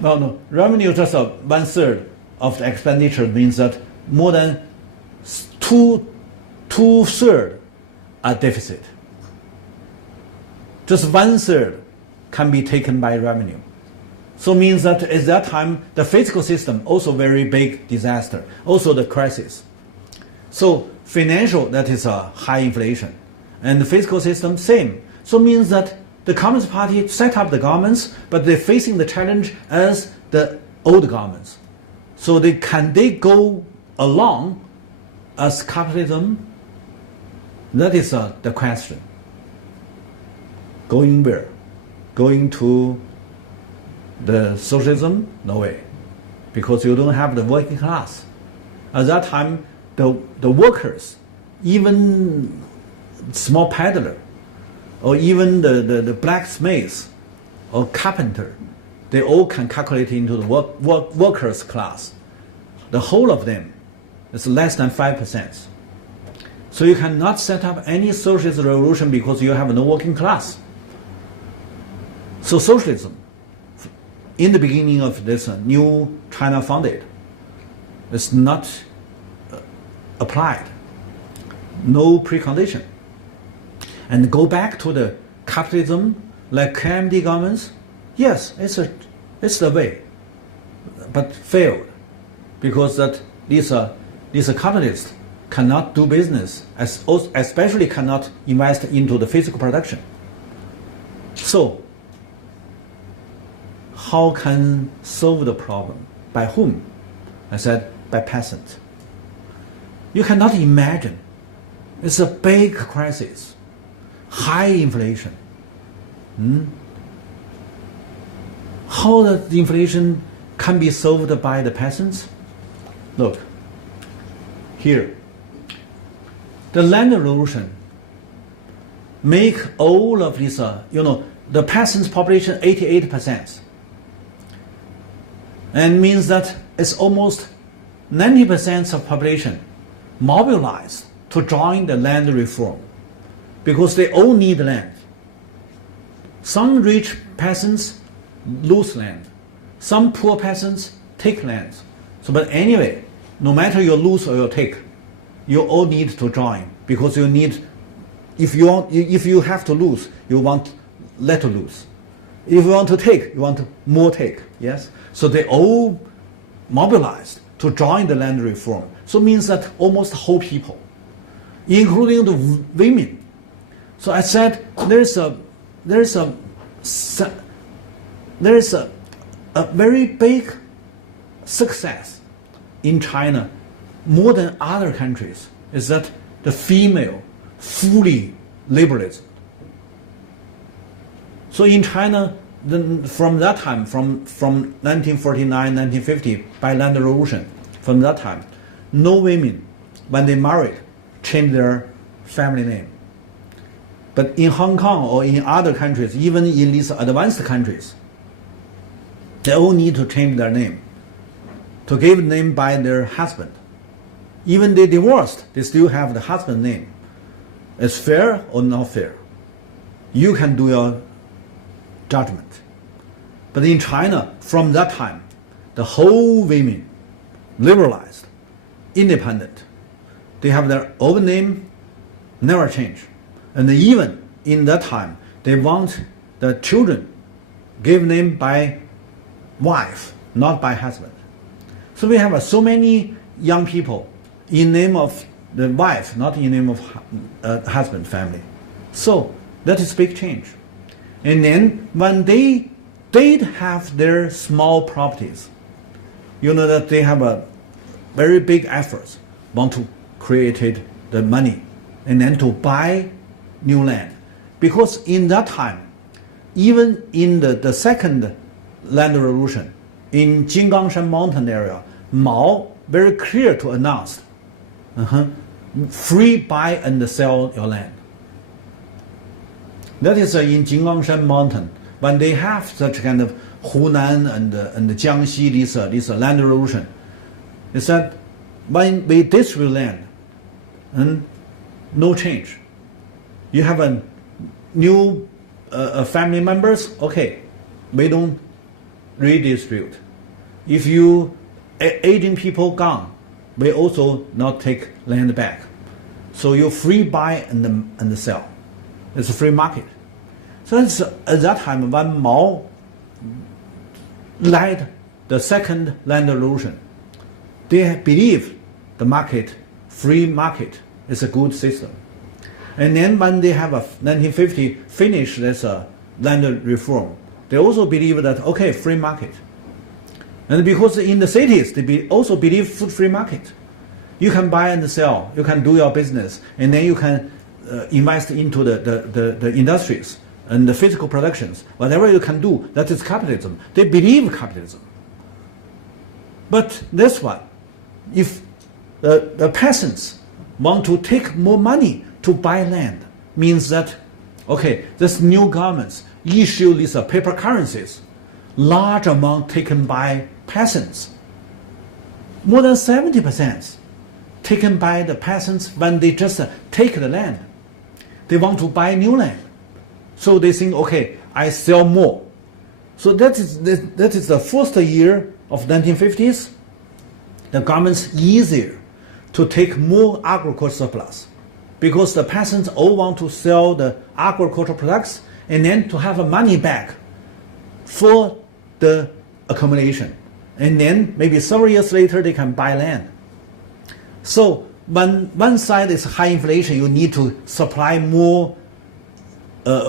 No. Revenue just one third of the expenditure means that more than two thirds are deficit. Just one third can be taken by revenue. So means that at that time the physical system also very big disaster, also the crisis. So financial, that is a high inflation, and the physical system same. So means that the Communist Party set up the governments, but they're facing the challenge as the old governments. So they go along as capitalism? That is the question. Going where? Going to the socialism? No way, because you don't have the working class. At that time, the workers, even small peddler, or even the blacksmiths or carpenter, they all can calculate into the workers class. The whole of them is less than 5%. So you cannot set up any socialist revolution because you have no working class. So socialism, in the beginning of this new China founded, is not applied. No precondition. And go back to the capitalism, like KMT governments, yes, it's the way, but failed, because that these capitalists cannot do business, especially cannot invest into the physical production. So, how can solve the problem? By whom? I said, by peasants. You cannot imagine. It's a big crisis, high inflation. How the inflation can be solved by the peasants? Look, here. The land revolution make all of this, the peasants' population 88%. And means that it's almost 90% of population mobilized to join the land reform, because they all need land. Some rich peasants lose land. Some poor peasants take land. So, but anyway, no matter you lose or you take, you all need to join, because you need, if you have to lose, you want let to lose. If you want to take, you want more take. Yes? So they all mobilized to join the land reform. So it means that almost whole people, including the women. So I said there is a very big success in China, more than other countries, is that the female fully liberalism. So in China, from that time, from 1949, 1950, by land revolution, from that time, no women, when they married, changed their family name. But in Hong Kong or in other countries, even in these advanced countries, they all need to change their name, to give name by their husband. Even they divorced, they still have the husband name. It's fair or not fair? You can do your judgment. But in China, from that time, the whole women liberalized, independent. They have their own name, never change. And even in that time, they want the children give name by wife, not by husband. So we have so many young people in name of the wife, not in name of husband family. So that is big change. And then when they did have their small properties, you know that they have a very big efforts, want to create the money and then to buy new land. Because in that time, even in the second land revolution, in Jinggangshan mountain area, Mao very clear to announce, free buy and sell your land. That is in Jinggangshan mountain, when they have such kind of Hunan and Jiangxi, this land revolution, is that when we distribute land, and no change. You have a new family members, okay, we don't redistribute. If you aging people gone, we also not take land back. So you free buy and sell. It's a free market. So it's, at that time when Mao led the second land revolution, they believe the market, free market, is a good system. And then when they have a 1950 finish this land reform, they also believe that, okay, free market. And because in the cities, they also believe free market. You can buy and sell, you can do your business, and then you can invest into the industries and the physical productions. Whatever you can do, that is capitalism. They believe capitalism. But this one, if the peasants want to take more money to buy land, means that, okay, this new governments issue these paper currencies, large amount taken by peasants, more than 70% taken by the peasants when they just take the land. They want to buy new land. So they think, okay, I sell more. So that is the first year of 1950s. The government's easier to take more agricultural surplus because the peasants all want to sell the agricultural products and then to have money back for the accumulation. And then maybe several years later they can buy land. So when one side is high inflation, you need to supply more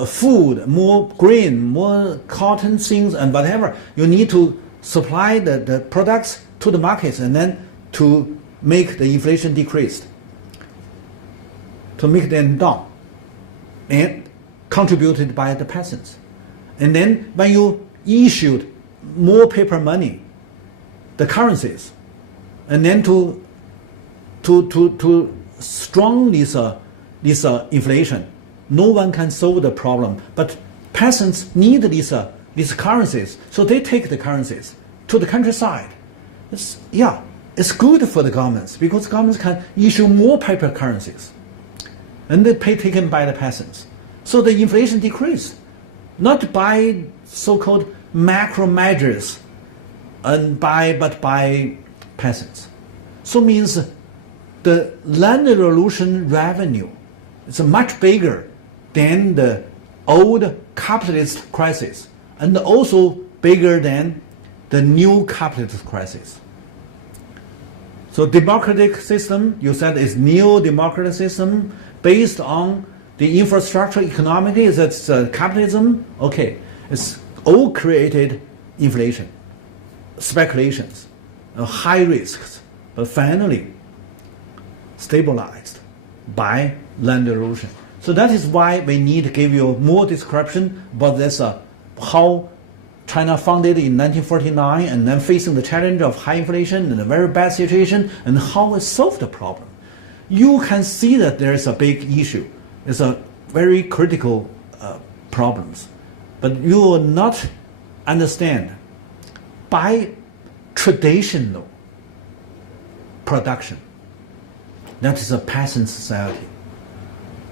food, more grain, more cotton things and whatever. You need to supply the products to the markets and then to make the inflation decreased, to make them down, and contributed by the peasants. And then when you issued more paper money, the currencies, and then to strong this inflation, no one can solve the problem. But peasants need these currencies, so they take the currencies to the countryside. It's good for the governments because governments can issue more paper currencies, and they pay taken by the peasants. So the inflation decreased, not by so-called macro measures, but by peasants. So means the land revolution revenue is much bigger than the old capitalist crisis, and also bigger than the new capitalist crisis. So democratic system, you said, is neo-democratic system based on the infrastructure economically, that's capitalism. Okay, it's all created inflation, speculations, high risks, but finally stabilized by land erosion. So that is why we need to give you more description about this, how China founded in 1949 and then facing the challenge of high inflation and a very bad situation, and how it solved the problem. You can see that there is a big issue. It's a very critical problems. But you will not understand by traditional production. That is a peasant society.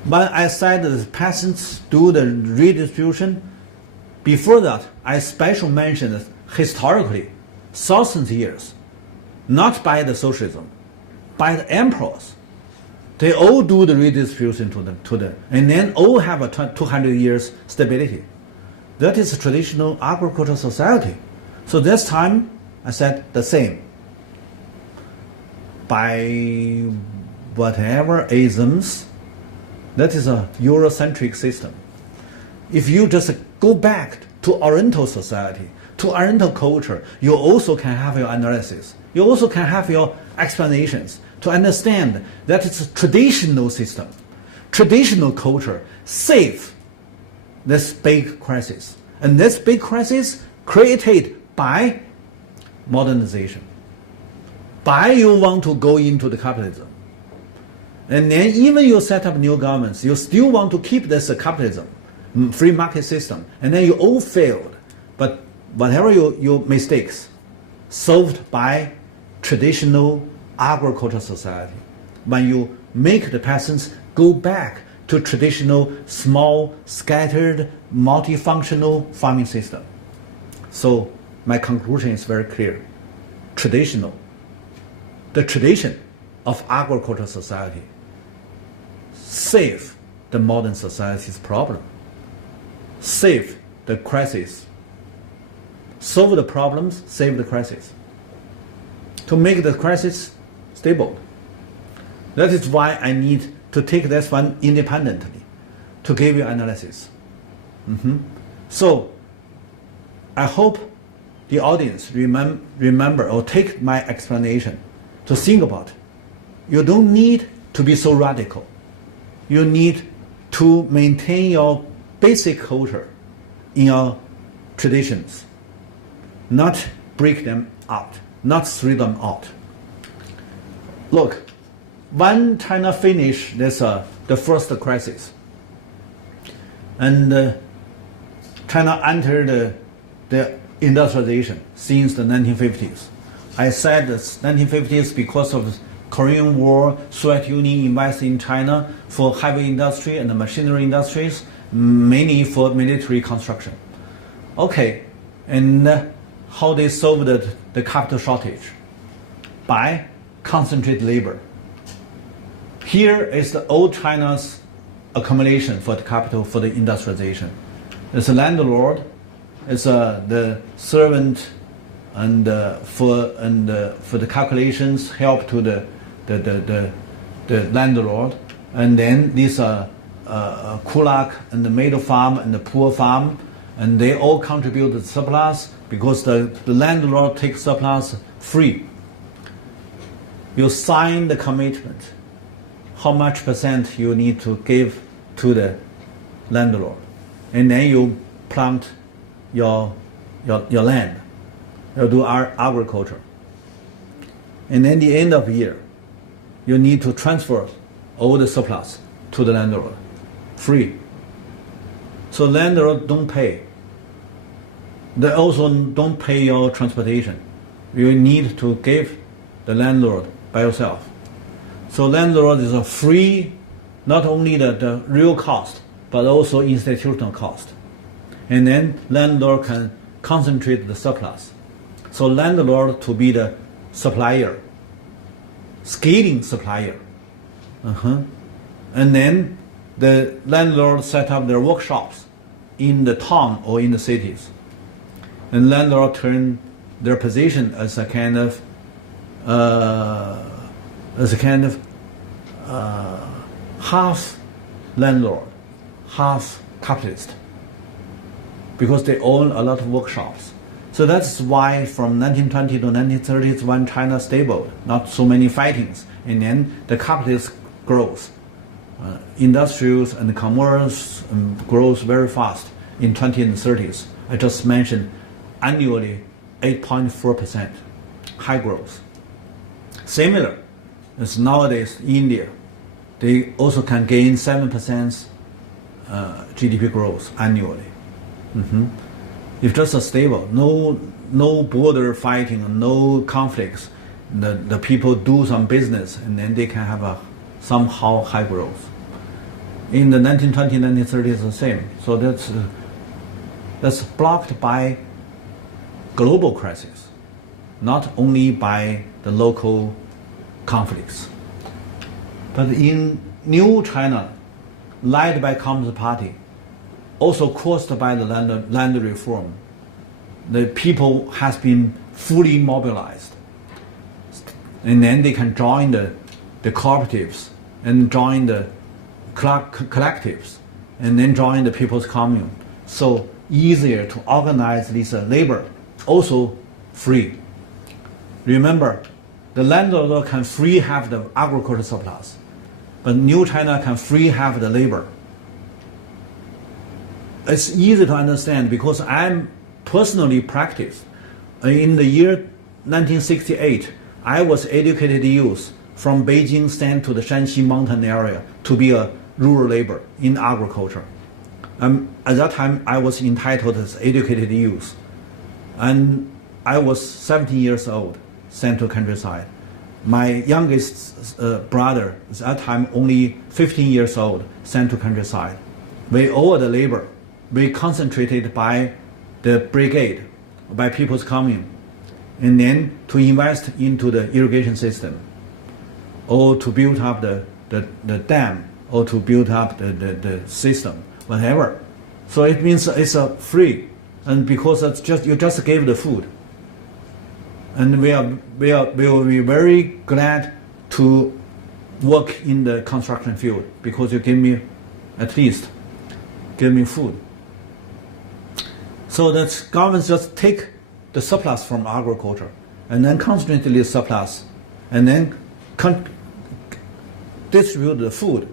When I said that the peasants do the redistribution, before that, I specially mentioned that historically, thousands of years, not by the socialism, by the emperors, they all do the redistribution to the and then all have a 200 years stability. That is a traditional agricultural society. So this time, I said the same. By whatever isms, that is a Eurocentric system. If you just go back to Oriental society, to Oriental culture, you also can have your analysis. You also can have your explanations to understand that it's a traditional system, traditional culture saved this big crisis. And this big crisis created by modernization, by you want to go into the capitalism. And then even you set up new governments, you still want to keep this capitalism, free market system, and then you all failed. But whatever your mistakes, solved by traditional agricultural society. When you make the peasants go back to traditional, small, scattered, multifunctional farming system. So my conclusion is very clear. The tradition of agricultural society save the modern society's problem, save the crisis, solve the problems, save the crisis, to make the crisis stable. That is why I need to take this one independently to give you analysis. So I hope the audience remember or take my explanation to think about. You don't need to be so radical. You need to maintain your basic culture in your traditions, not break them out, not throw them out. Look, when China finished this, the first crisis, and China entered the industrialization since the 1950s. I said the 1950s because of the Korean War, Soviet Union invested in China for heavy industry and the machinery industries, mainly for military construction. Okay, and how they solved the capital shortage? By concentrated labor. Here is the old China's accumulation for the capital for the industrialization. It's a landlord, it's the servant, and for the calculations help to the landlord, and then these kulak and the middle farm and the poor farm, and they all contribute to the surplus because the landlord takes surplus free. You sign the commitment, how much percent you need to give to the landlord, and then you plant your land, you do agriculture, and then the end of the year, you need to transfer all the surplus to the landlord, free. So landlord don't pay. They also don't pay your transportation. You need to give the landlord by yourself. So landlord is a free, not only the real cost, but also institutional cost. And then landlord can concentrate the surplus. So landlord to be the supplier, scaling supplier. And then the landlord set up their workshops in the town or in the cities. And landlord turn their position as a kind of half landlord, half capitalist, because they own a lot of workshops. So that's why from 1920 to 1930s, when China stable, not so many fightings, and then the capitalist grows. Industrials and commerce grows very fast in 20s and 30s. I just mentioned annually 8.4% high growth. Similar as nowadays India, they also can gain 7% GDP growth annually. If just a stable, no border fighting, no conflicts, the people do some business and then they can have a somehow high growth. In the 1920s, 1930s, the same. So that's blocked by global crisis, not only by the local conflicts. But in New China, led by Communist Party, also caused by the land reform, the people has been fully mobilized. And then they can join the cooperatives and join the collectives and then join the people's commune. So easier to organize this labor, also free. Remember, the landlord can free have the agricultural surplus, but New China can free have the labor. It's easy to understand because I'm personally practiced. In the year 1968, I was educated youth from Beijing sent to the Shanxi mountain area to be a rural labor in agriculture. At that time, I was entitled as educated youth. And I was 17 years old, sent to countryside. My youngest brother, at that time only 15 years old, sent to countryside. We all the labor, we concentrated by the brigade, by people's coming, and then to invest into the irrigation system, or to build up the dam, or to build up the system, whatever. So it means it's free, and because it's you just gave the food. And we will be very glad to work in the construction field because you give me, at least, give me food. So that governments just take the surplus from agriculture and then concentrate the surplus and then distribute the food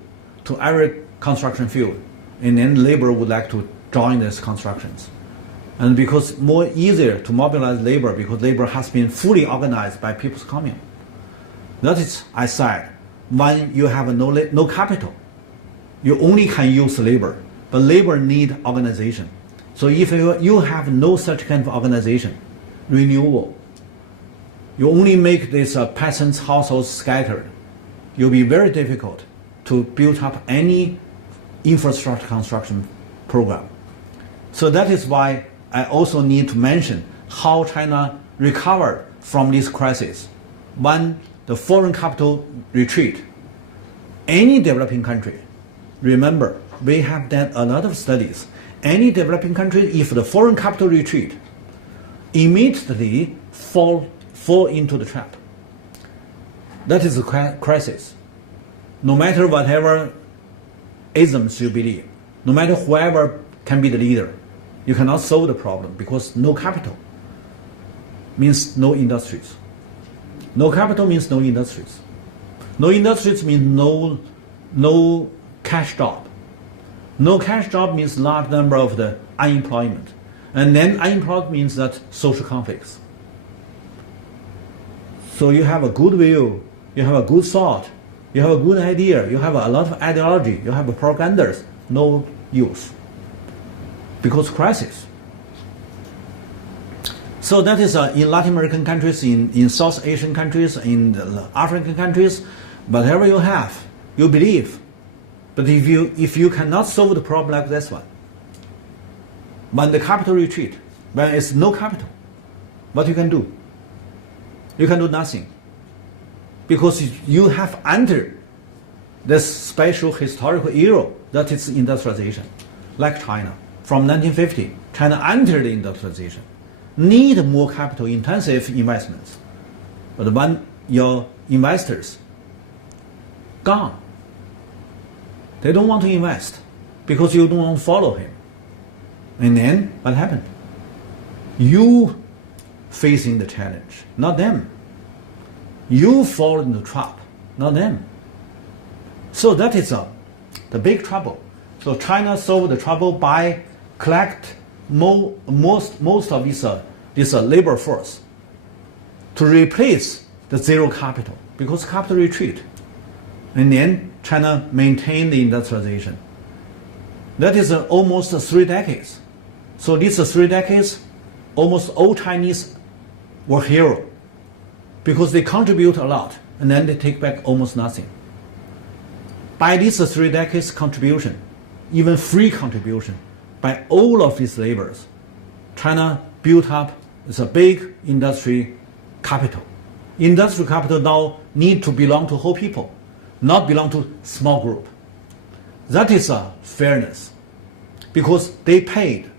to every construction field, and then labor would like to join these constructions. And because more easier to mobilize labor because labor has been fully organized by people's commune. That is, I said, when you have no capital, you only can use labor, but labor need organization. So if you have no such kind of organization, renewal, you only make these peasants' households scattered, you'll be very difficult to build up any infrastructure construction program. So that is why I also need to mention how China recovered from this crisis. When the foreign capital retreat, any developing country, remember, we have done a lot of studies. Any developing country, if the foreign capital retreat, immediately fall into the trap. That is a crisis. No matter whatever isms you believe, no matter whoever can be the leader, you cannot solve the problem because no capital means no industries. No capital means no industries. No industries means no cash job. No cash job means large number of the unemployment. And then unemployment means that social conflicts. So you have a good will, you have a good thought, you have a good idea, you have a lot of ideology, you have propagandas, no use. Because crisis. So that is in Latin American countries, in South Asian countries, in the African countries, whatever you have, you believe. But if you cannot solve the problem like this one, when the capital retreat, when it's no capital, what you can do? You can do nothing. Because you have entered this special historical era that is industrialization, like China. From 1950, China entered industrialization, need more capital intensive investments. But when your investors gone, they don't want to invest because you don't want to follow him. And then what happened? You facing the challenge, not them. You fall in the trap, not them. So that is the big trouble. So China solved the trouble by collect most of this labor force to replace the zero capital because capital retreat. And then China maintained the industrialization. That is almost 3 decades. So these 3 decades, almost all Chinese were heroes because they contribute a lot and then they take back almost nothing. By these 3 decades contribution, even free contribution, by all of these labors, China built up a big industry capital. Industrial capital now need to belong to whole people, not belong to small group. That is fairness, because they paid.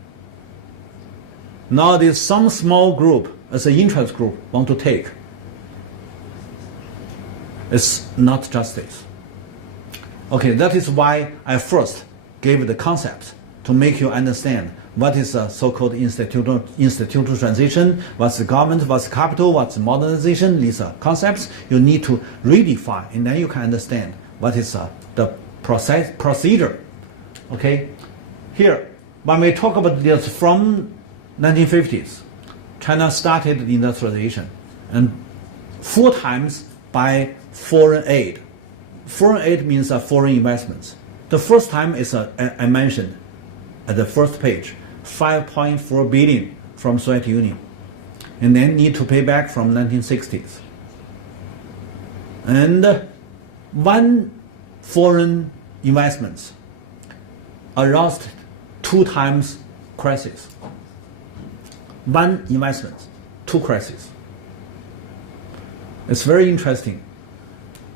Now there's some small group as an interest group want to take. It's not justice. Okay, that is why I first gave the concept to make you understand what is a so-called institutional transition, what's the government, what's the capital, what's modernization. These are concepts you need to redefine, and then you can understand what is the procedure. Okay, here when we talk about this from 1950s, China started the industrialization, and 4 times by foreign aid. Foreign aid means foreign investments. The first time is I mentioned at the first page, 5.4 billion from Soviet Union, and then need to pay back from 1960s. And one foreign investments aroused 2 times crisis. one investment, two crises. It's very interesting.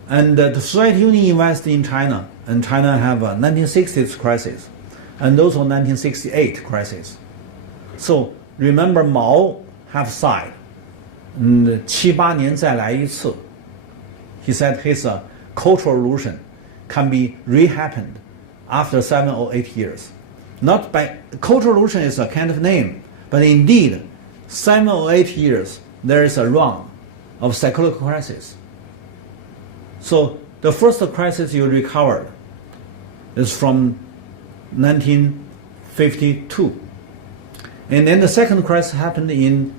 And the Soviet Union invested in China, and China have a 1960s crisis, and also 1968 crisis. So remember Mao have said, 7-8年再来一次. He said his cultural revolution can be re-happened after 7 or 8 years. Not by cultural revolution is a kind of name, but indeed, 7 or 8 years there is a run of cyclical crisis. So the first crisis you recovered is from 1952, and then the second crisis happened in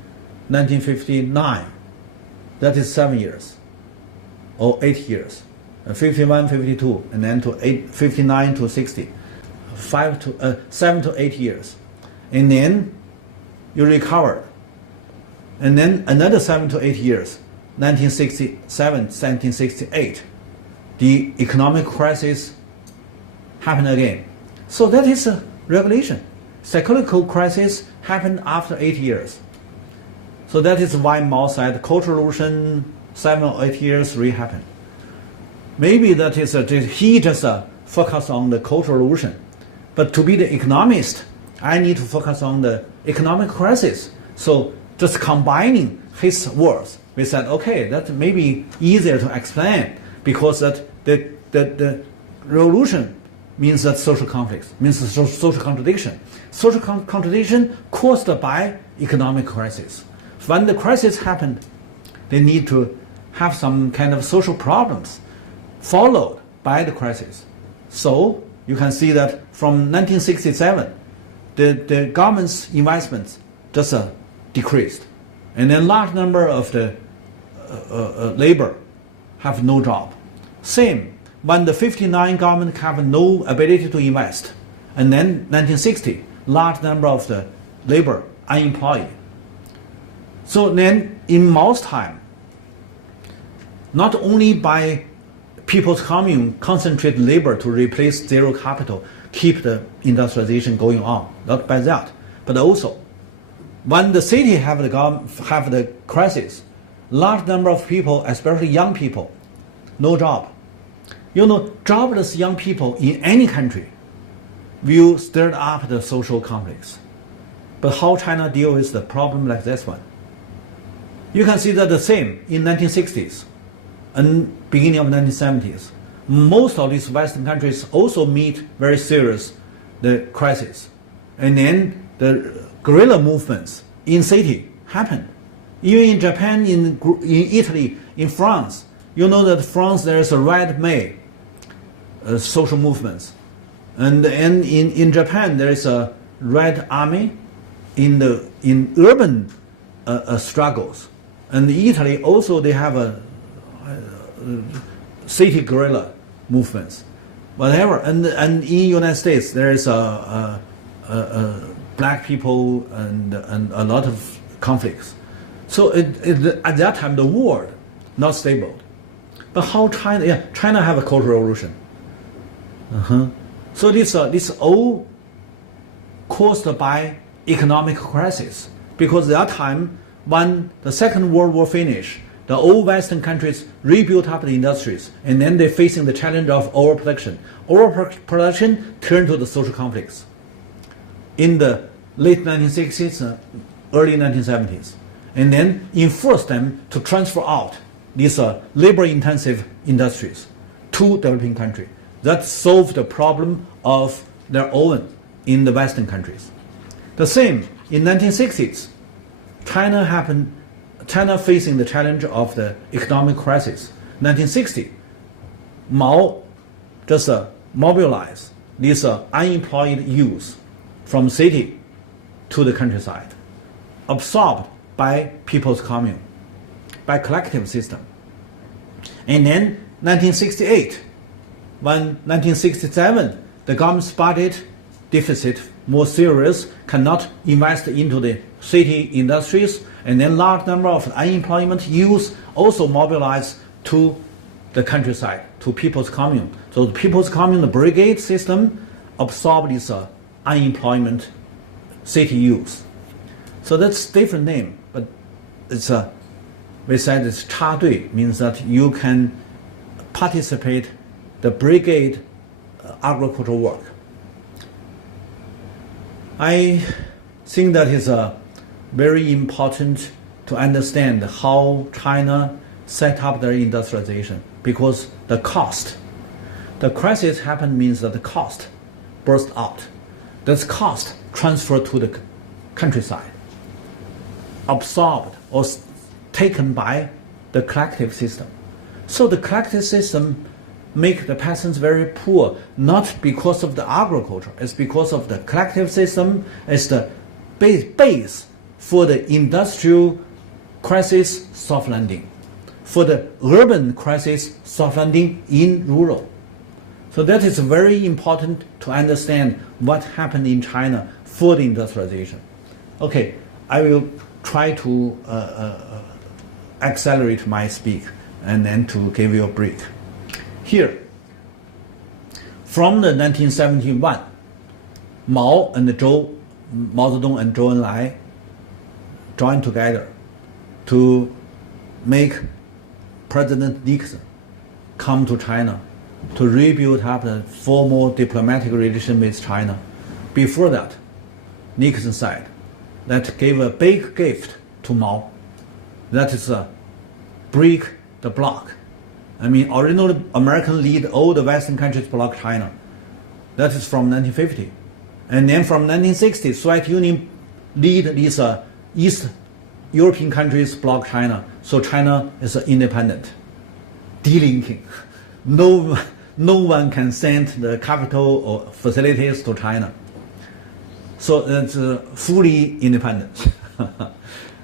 1959. That is 7 years or 8 years, 51, 52, and then to 59 to 60, 7 to 8 years, and then you recovered, and then another 7 to 8 years, 1967, 1968, the economic crisis happened again. So that is a regulation. Cyclical crisis happened after 8 years. So that is why Mao said cultural revolution 7 or 8 years re-happened. Maybe that is he just focused on the cultural revolution. But to be the economist, I need to focus on the economic crisis. So just combining his words, we said, okay, that may be easier to explain because that the revolution means that social conflicts, means social contradiction. Social contradiction caused by economic crisis. When the crisis happened, they need to have some kind of social problems followed by the crisis. So you can see that from 1967, the government's investments just decreased. And then large number of the labor have no job. Same, when the 59 government have no ability to invest. And then 1960, large number of the labor unemployed. So then in Mao's time, not only by People's Commune concentrate labor to replace zero capital, keep the industrialization going on, not by that, but also when the city have the crisis, large number of people, especially young people, no job. You know, jobless young people in any country will stir up the social conflicts. But how China deal with the problem like this one? You can see that the same in 1960s and beginning of 1970s. Most of these Western countries also meet very serious the crisis. And then the guerrilla movements in city happened. Even in Japan, in Italy, in France, you know that France there is a Red May social movements. And in Japan there is a Red Army in urban struggles. And in Italy also they have a city guerrilla movements, whatever. And in United States there is a black people and a lot of conflicts. So at that time the world not stable. But how China? Yeah, China have a cultural revolution. So this all caused by economic crisis, because at that time when the Second World War finished, the old Western countries rebuilt up the industries, and then they're facing the challenge of overproduction. Overproduction turned to the social conflicts in the late 1960s, early 1970s, and then enforced them to transfer out these labor-intensive industries to developing countries. That solved the problem of their own in the Western countries. The same in 1960s, China facing the challenge of the economic crisis. 1960, Mao just mobilized these unemployed youth from city to the countryside, absorbed by People's Commune, by collective system. And then 1968, when 1967, the government's budget deficit more serious, cannot invest into the city industries, and then large number of unemployment youth also mobilized to the countryside, to People's Commune. So the People's Commune, the brigade system, absorbed this unemployment city youth. So that's different name, but it's we said it's 插队 means that you can participate the brigade agricultural work. I think that is very important to understand how China set up their industrialization, because the cost, the crisis happened means that the cost burst out. This cost transferred to the countryside, absorbed or taken by the collective system. So the collective system make the peasants very poor, not because of the agriculture, it's because of the collective system as the base for the industrial crisis soft landing, for the urban crisis soft landing in rural. So that is very important to understand what happened in China for the industrialization. Okay, I will try to accelerate my speak and then to give you a break. Here, from the 1971, Mao Zedong and Zhou Enlai joined together to make President Nixon come to China to rebuild up the formal diplomatic relation with China. Before that, Nixon said that gave a big gift to Mao. That is break the bloc. I mean, originally American lead all the Western countries block China. That is from 1950. And then from 1960, Soviet Union lead these East European countries block China. So China is independent, delinking. No one can send the capital or facilities to China. So it's fully independent.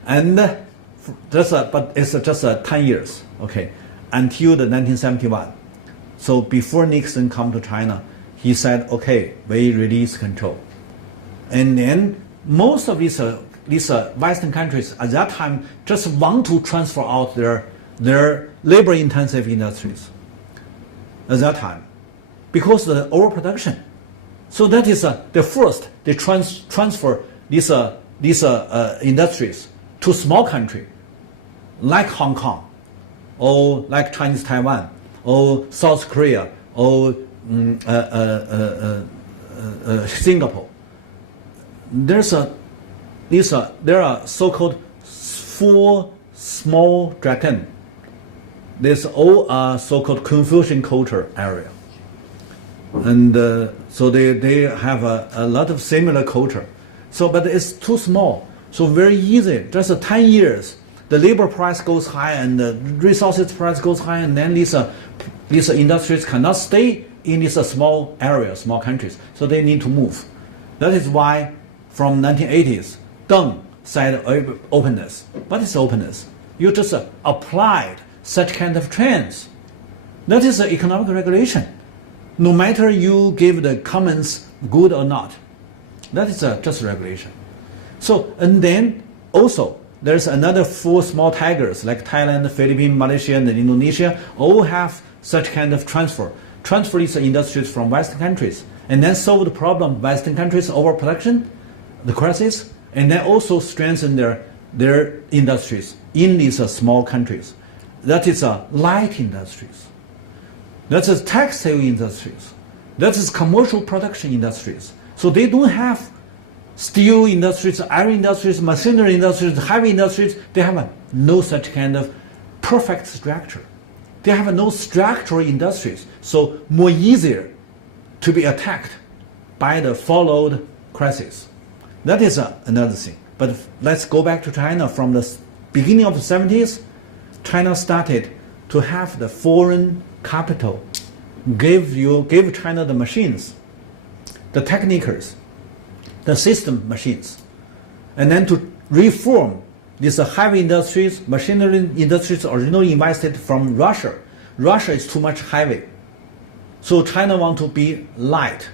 And but it's just 10 years, okay, until the 1971. So before Nixon come to China, he said, okay, we release control. And then most of these Western countries at that time just want to transfer out their labor-intensive industries at that time because of the overproduction. So that is the first they transfer these industries to small country like Hong Kong or like Chinese Taiwan or South Korea or Singapore. There are so-called 4 small dragons. These all are so-called Confucian culture area. And so they have a lot of similar culture. So, but it's too small. So very easy, just 10 years, the labor price goes high and the resources price goes high, and then these industries cannot stay in these small areas, small countries. So they need to move. That is why from 1980s, Deng said openness. What is openness? You just applied such kind of trends. That is economic regulation. No matter you give the comments good or not, that is just regulation. So, and then also there's another 4 small tigers like Thailand, Philippines, Malaysia, and Indonesia all have such kind of transfer these industries from Western countries, and then solve the problem Western countries overproduction, the crisis, and then also strengthen their industries in these small countries. That is light industries. That is textile industries. That is commercial production industries. So they don't have steel industries, iron industries, machinery industries, heavy industries. They have no such kind of perfect structure. They have no structural industries. So more easier to be attacked by the followed crisis. That is another thing. But let's go back to China. From the beginning of the 70s, China started to have the foreign capital give China the machines, the technicals, the system machines, and then to reform these heavy industries, machinery industries originally invested from Russia. Russia is too much heavy. So China want to be light.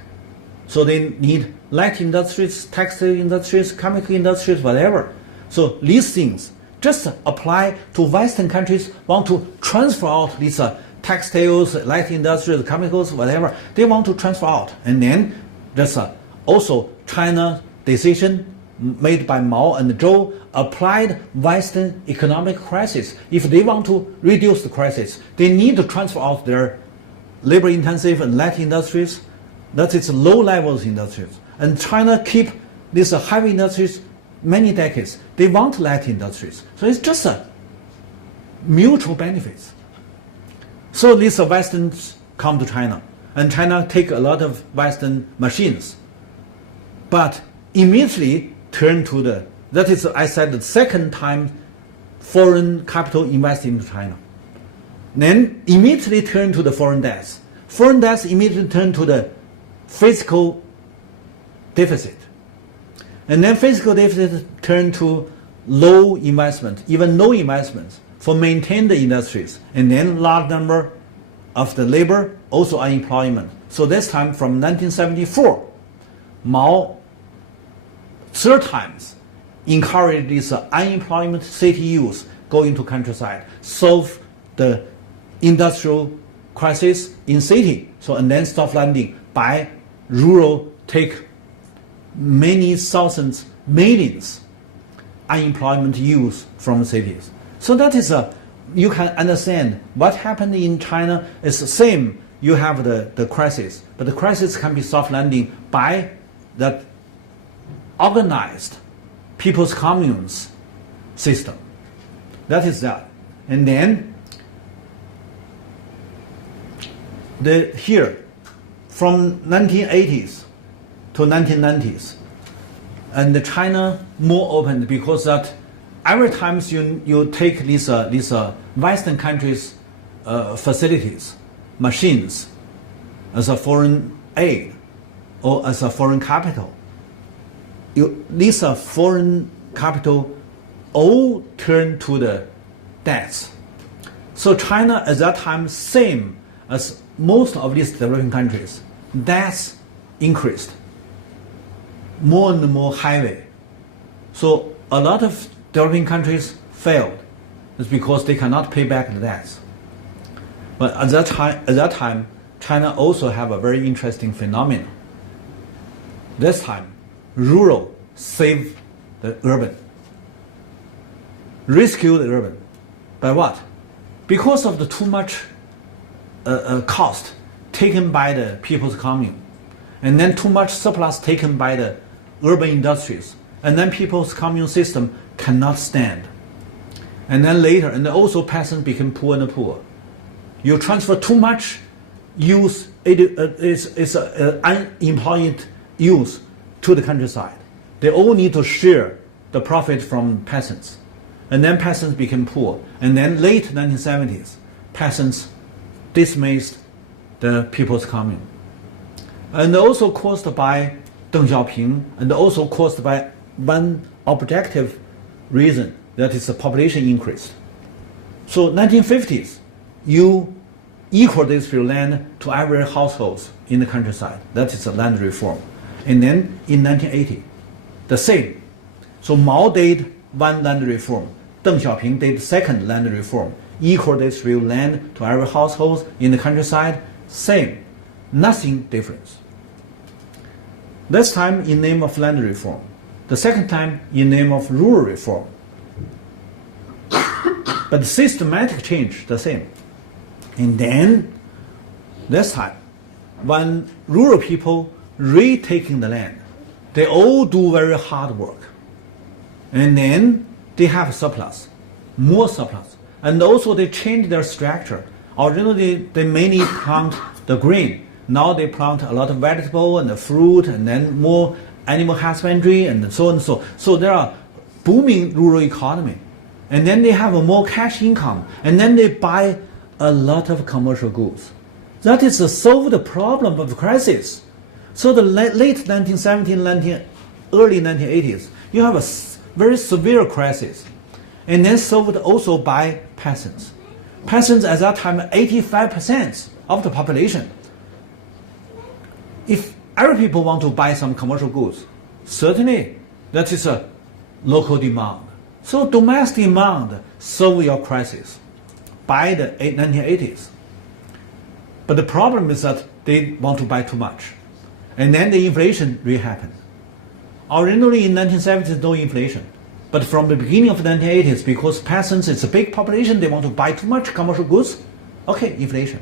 So they need light industries, textile industries, chemical industries, whatever. So these things just apply to Western countries want to transfer out these textiles, light industries, chemicals, whatever. They want to transfer out. And then just also China decision made by Mao and Zhou applied Western economic crisis. If they want to reduce the crisis, they need to transfer out their labor-intensive and light industries, that is low-level industries. And China keep these heavy industries many decades. They want light industries. So it's just a mutual benefits. So these Westerns come to China, and China take a lot of Western machines, but immediately turn to that is, I said, the second time foreign capital invest into China. Then immediately turn to the foreign debts. Foreign debts immediately turn to the fiscal deficit. And then fiscal deficit turn to low investment, even no investments for maintain the industries. And then large number of the labor, also unemployment. So this time from 1974, Mao third times encouraged this unemployment city youth go into countryside, solve the industrial crisis in city. So and then soft landing by rural take many thousands, millions unemployment youth from cities. So that is you can understand what happened in China is the same. You have the crisis, but the crisis can be soft landing by that organized people's communes system. That is that. And then here from 1980s to 1990s, and China more open because that every time you take these Western countries' facilities, machines, as a foreign aid or as a foreign capital, these foreign capital all turn to the debts. So China at that time, same as most of these developing countries, debts increased more and more heavy. So a lot of developing countries failed. It's because they cannot pay back the debts. But at that time, China also have a very interesting phenomenon. This time, rural saved the urban, rescued the urban. By what? Because of the too much cost taken by the people's commune, and then too much surplus taken by the urban industries, and then people's commune system cannot stand. And then later, and then also peasants became poor and poor. You transfer too much youth, it's unemployed youth to the countryside. They all need to share the profit from peasants. And then peasants became poor. And then late 1970s, peasants dismissed the people's commune. And also caused by Deng Xiaoping, and also caused by one objective reason, that is the population increase. So 1950s, you equal this free land to every household in the countryside. That is the land reform. And then in 1980, the same. So Mao did one land reform. Deng Xiaoping did second land reform. Equal this free land to every household in the countryside. Same. Nothing difference. This time in name of land reform. The second time in name of rural reform. But the systematic change, the same. And then, this time, when rural people retaking the land, they all do very hard work. And then they have surplus, more surplus. And also they change their structure. Originally, they mainly plant the grain. Now they plant a lot of vegetable and the fruit, and then more animal husbandry, and so on and so. So there are booming rural economy. And then they have a more cash income. And then they buy a lot of commercial goods. That is to solve the problem of the crisis. So the late 1970s, early 1980s, you have a very severe crisis. And then solved also by peasants. Peasants at that time, 85% of the population. If every people want to buy some commercial goods, certainly that is a local demand. So domestic demand solve your crisis by the 1980s. But the problem is that they want to buy too much. And then the inflation really happened. Originally in 1970s, no inflation. But from the beginning of the 1980s, because peasants, it's a big population, they want to buy too much commercial goods, okay, inflation.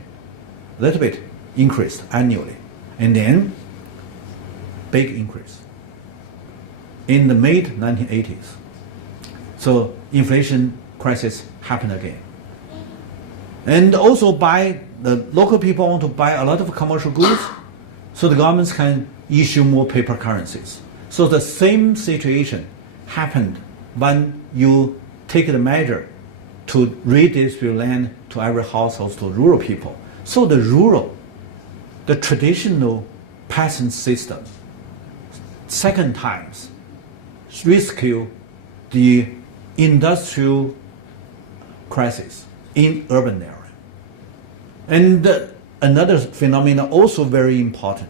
A little bit increased annually. And then, big increase in the mid-1980s. So inflation crisis happened again. And also the local people want to buy a lot of commercial goods, so the governments can issue more paper currencies. So the same situation happened when you take the measure to redistribute land to every household, to rural people. So the traditional peasant system, second times, rescue the industrial crisis in urban area. And another phenomenon also very important.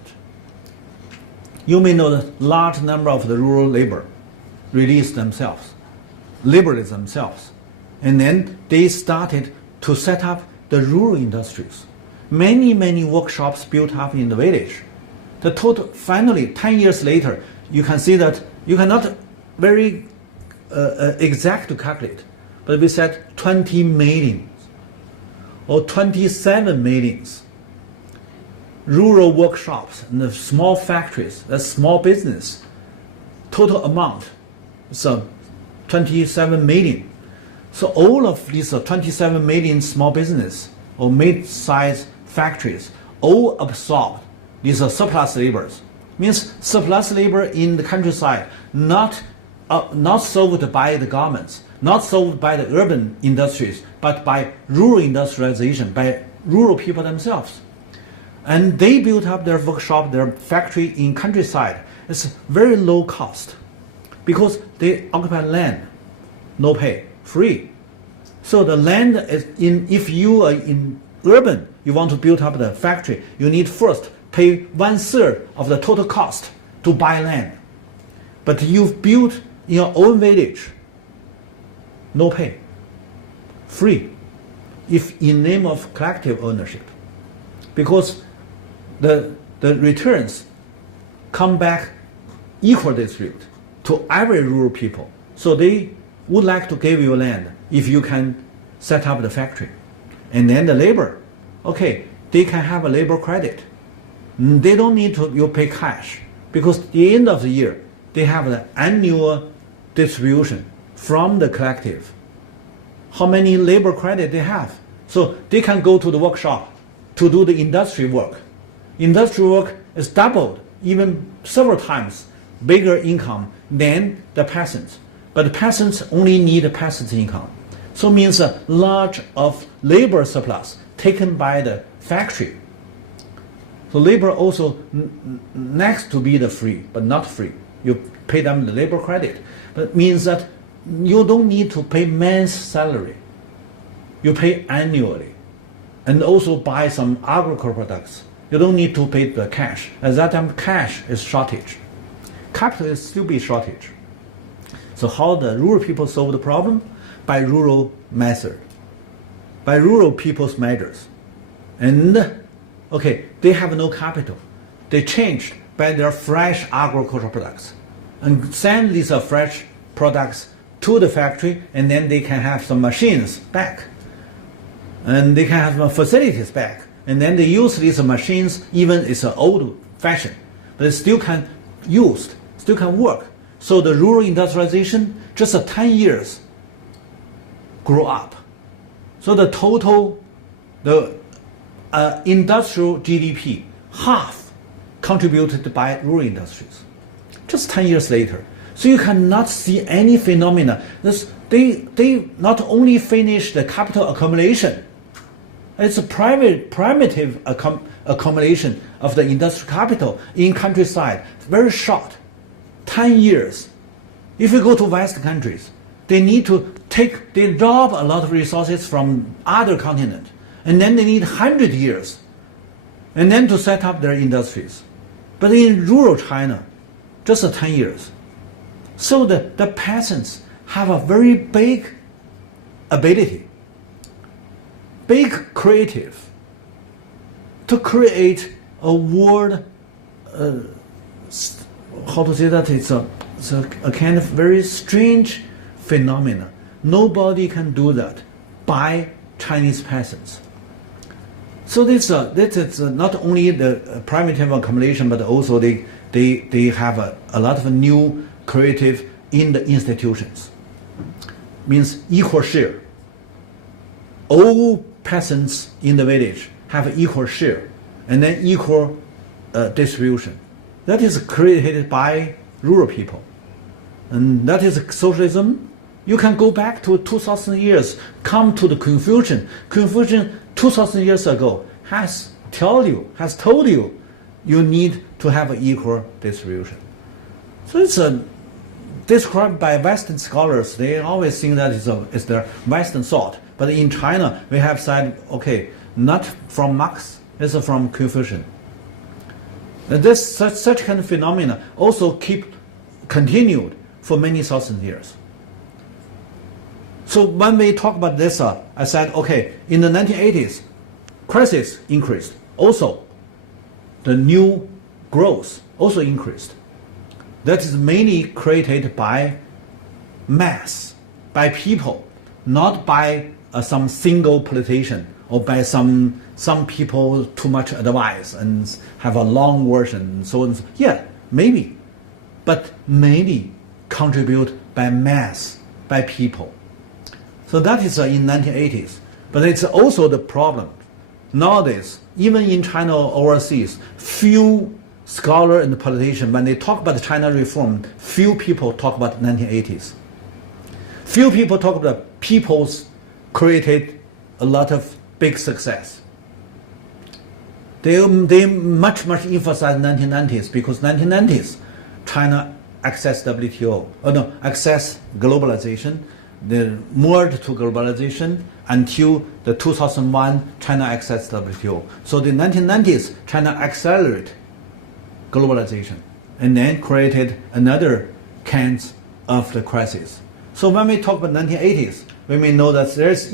You may know that large number of the rural labor released themselves, liberate themselves, and then they started to set up the rural industries. Many workshops built up in the village. The total, finally, 10 years later, you can see that you cannot very exact to calculate, but we said 20 million or 27 millions rural workshops and the small factories, the small business, total amount is 27 million. So all of these 27 million small business or mid-sized factories all absorbed these surplus labors. Means surplus labor in the countryside, not solved by the governments, not solved by the urban industries, but by rural industrialization, by rural people themselves. And they built up their workshop, their factory in countryside. It's very low cost because they occupy land, no pay, free. So the land is if you are in urban, you want to build up the factory, you need first pay 1/3 of the total cost to buy land. But you've built in your own village, no pay, free, if in name of collective ownership. Because the returns come back equal distributed to every rural people. So they would like to give you land if you can set up the factory. And then the labor, okay, they can have a labor credit. They don't need to you pay cash because at the end of the year, they have the annual distribution from the collective. How many labor credit they have. So they can go to the workshop to do the industry work. Industry work is doubled, even several times bigger income than the peasants. But the peasants only need a peasant income. So it means a large of labor surplus taken by the factory. So labor also next to be the free, but not free. You pay them the labor credit. But it means that you don't need to pay man's salary. You pay annually. And also buy some agricultural products. You don't need to pay the cash. At that time, cash is shortage. Capital is still be shortage. So how the rural people solve the problem? By rural method. By rural people's measures. And, okay, they have no capital. They changed by their fresh agricultural products. And send these fresh products to the factory, and then they can have some machines back. And they can have some facilities back. And then they use these machines, even it's an old fashion, but it still can used, still can work. So the rural industrialization, just 10 years, grow up. So the total, the industrial GDP, half contributed by rural industries. Just 10 years later. So you cannot see any phenomena. They not only finish the capital accumulation, it's a primitive accumulation of the industrial capital in countryside. Very short, 10 years. If you go to West countries, they need to they rob a lot of resources from other continents, and then they need 100 years, and then to set up their industries. But in rural China, just 10 years. So the peasants have a very big ability, big creative, to create a world how to say that, it's a kind of very strange phenomena. Nobody can do that by Chinese peasants. So this is not only the primitive accumulation, but also they have a lot of new creative in the institutions. Means equal share. All peasants in the village have equal share, and then equal distribution. That is created by rural people, and that is socialism. You can go back to 2,000 years, come to the Confucian. Confucian 2,000 years ago has told you you need to have an equal distribution. So it's described by Western scholars. They always think that it's the Western thought. But in China, we have said, okay, not from Marx, it's from Confucian. And such kind of phenomena also continued for many thousand years. So when we talk about this, I said, okay, in the 1980s, crisis increased. Also, the new growth also increased. That is mainly created by mass, by people, not by some single politician or by some people too much advice and have a long version and so on. Yeah, maybe, but mainly contribute by mass, by people. So that is in 1980s. But it's also the problem. Nowadays, even in China or overseas, few scholars and politicians, when they talk about China reform, few people talk about 1980s. Few people talk about people's created a lot of big success. They much emphasize 1990s because 1990s, China accessed WTO, accessed globalization. They merged to globalization until the 2001 China accessed WTO. So the 1990s, China accelerated globalization and then created another kinds of the crisis. So when we talk about 1980s, we may know that there is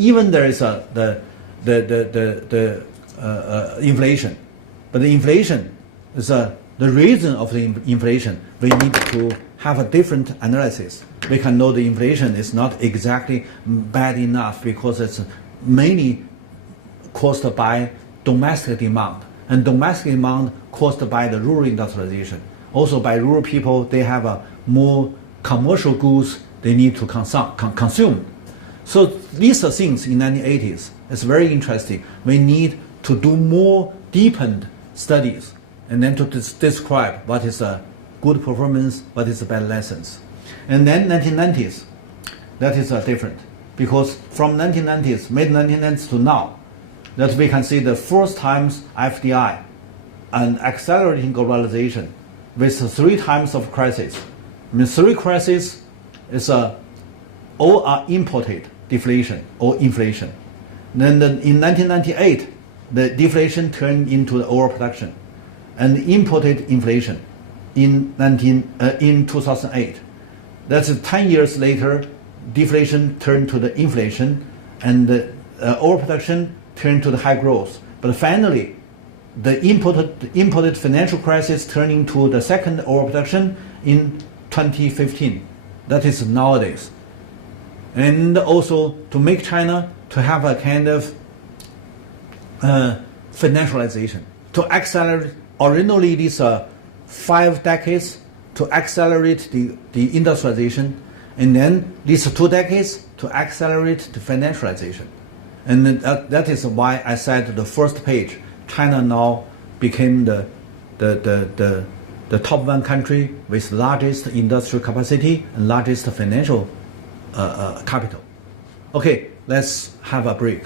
inflation, but the inflation is the reason of the inflation. We need to have a different analysis. We can know the inflation is not exactly bad enough because it's mainly caused by domestic demand, and domestic demand caused by the rural industrialization. Also by rural people, they have more commercial goods they need to consume. So these are things in the 1980s. It's very interesting. We need to do more deepened studies and then to describe what is a good performance, what is the bad lessons. And then 1990s, that is different because from 1990s, mid-1990s to now, that we can see the first times FDI and accelerating globalization with 3 times of crisis. I mean, 3 crises is all are imported deflation or inflation. Then in 1998, the deflation turned into the overproduction, and imported inflation in 2008. That's 10 years later, deflation turned to the inflation, and the overproduction turned to the high growth. But finally, the imported financial crisis turned into the second overproduction in 2015. That is nowadays. And also to make China to have a kind of financialization, to accelerate originally these 5 decades to accelerate the industrialization, and then these 2 decades to accelerate the financialization. And that is why I said the first page, China now became the top 1 country with largest industrial capacity and largest financial capital. Okay, let's have a break.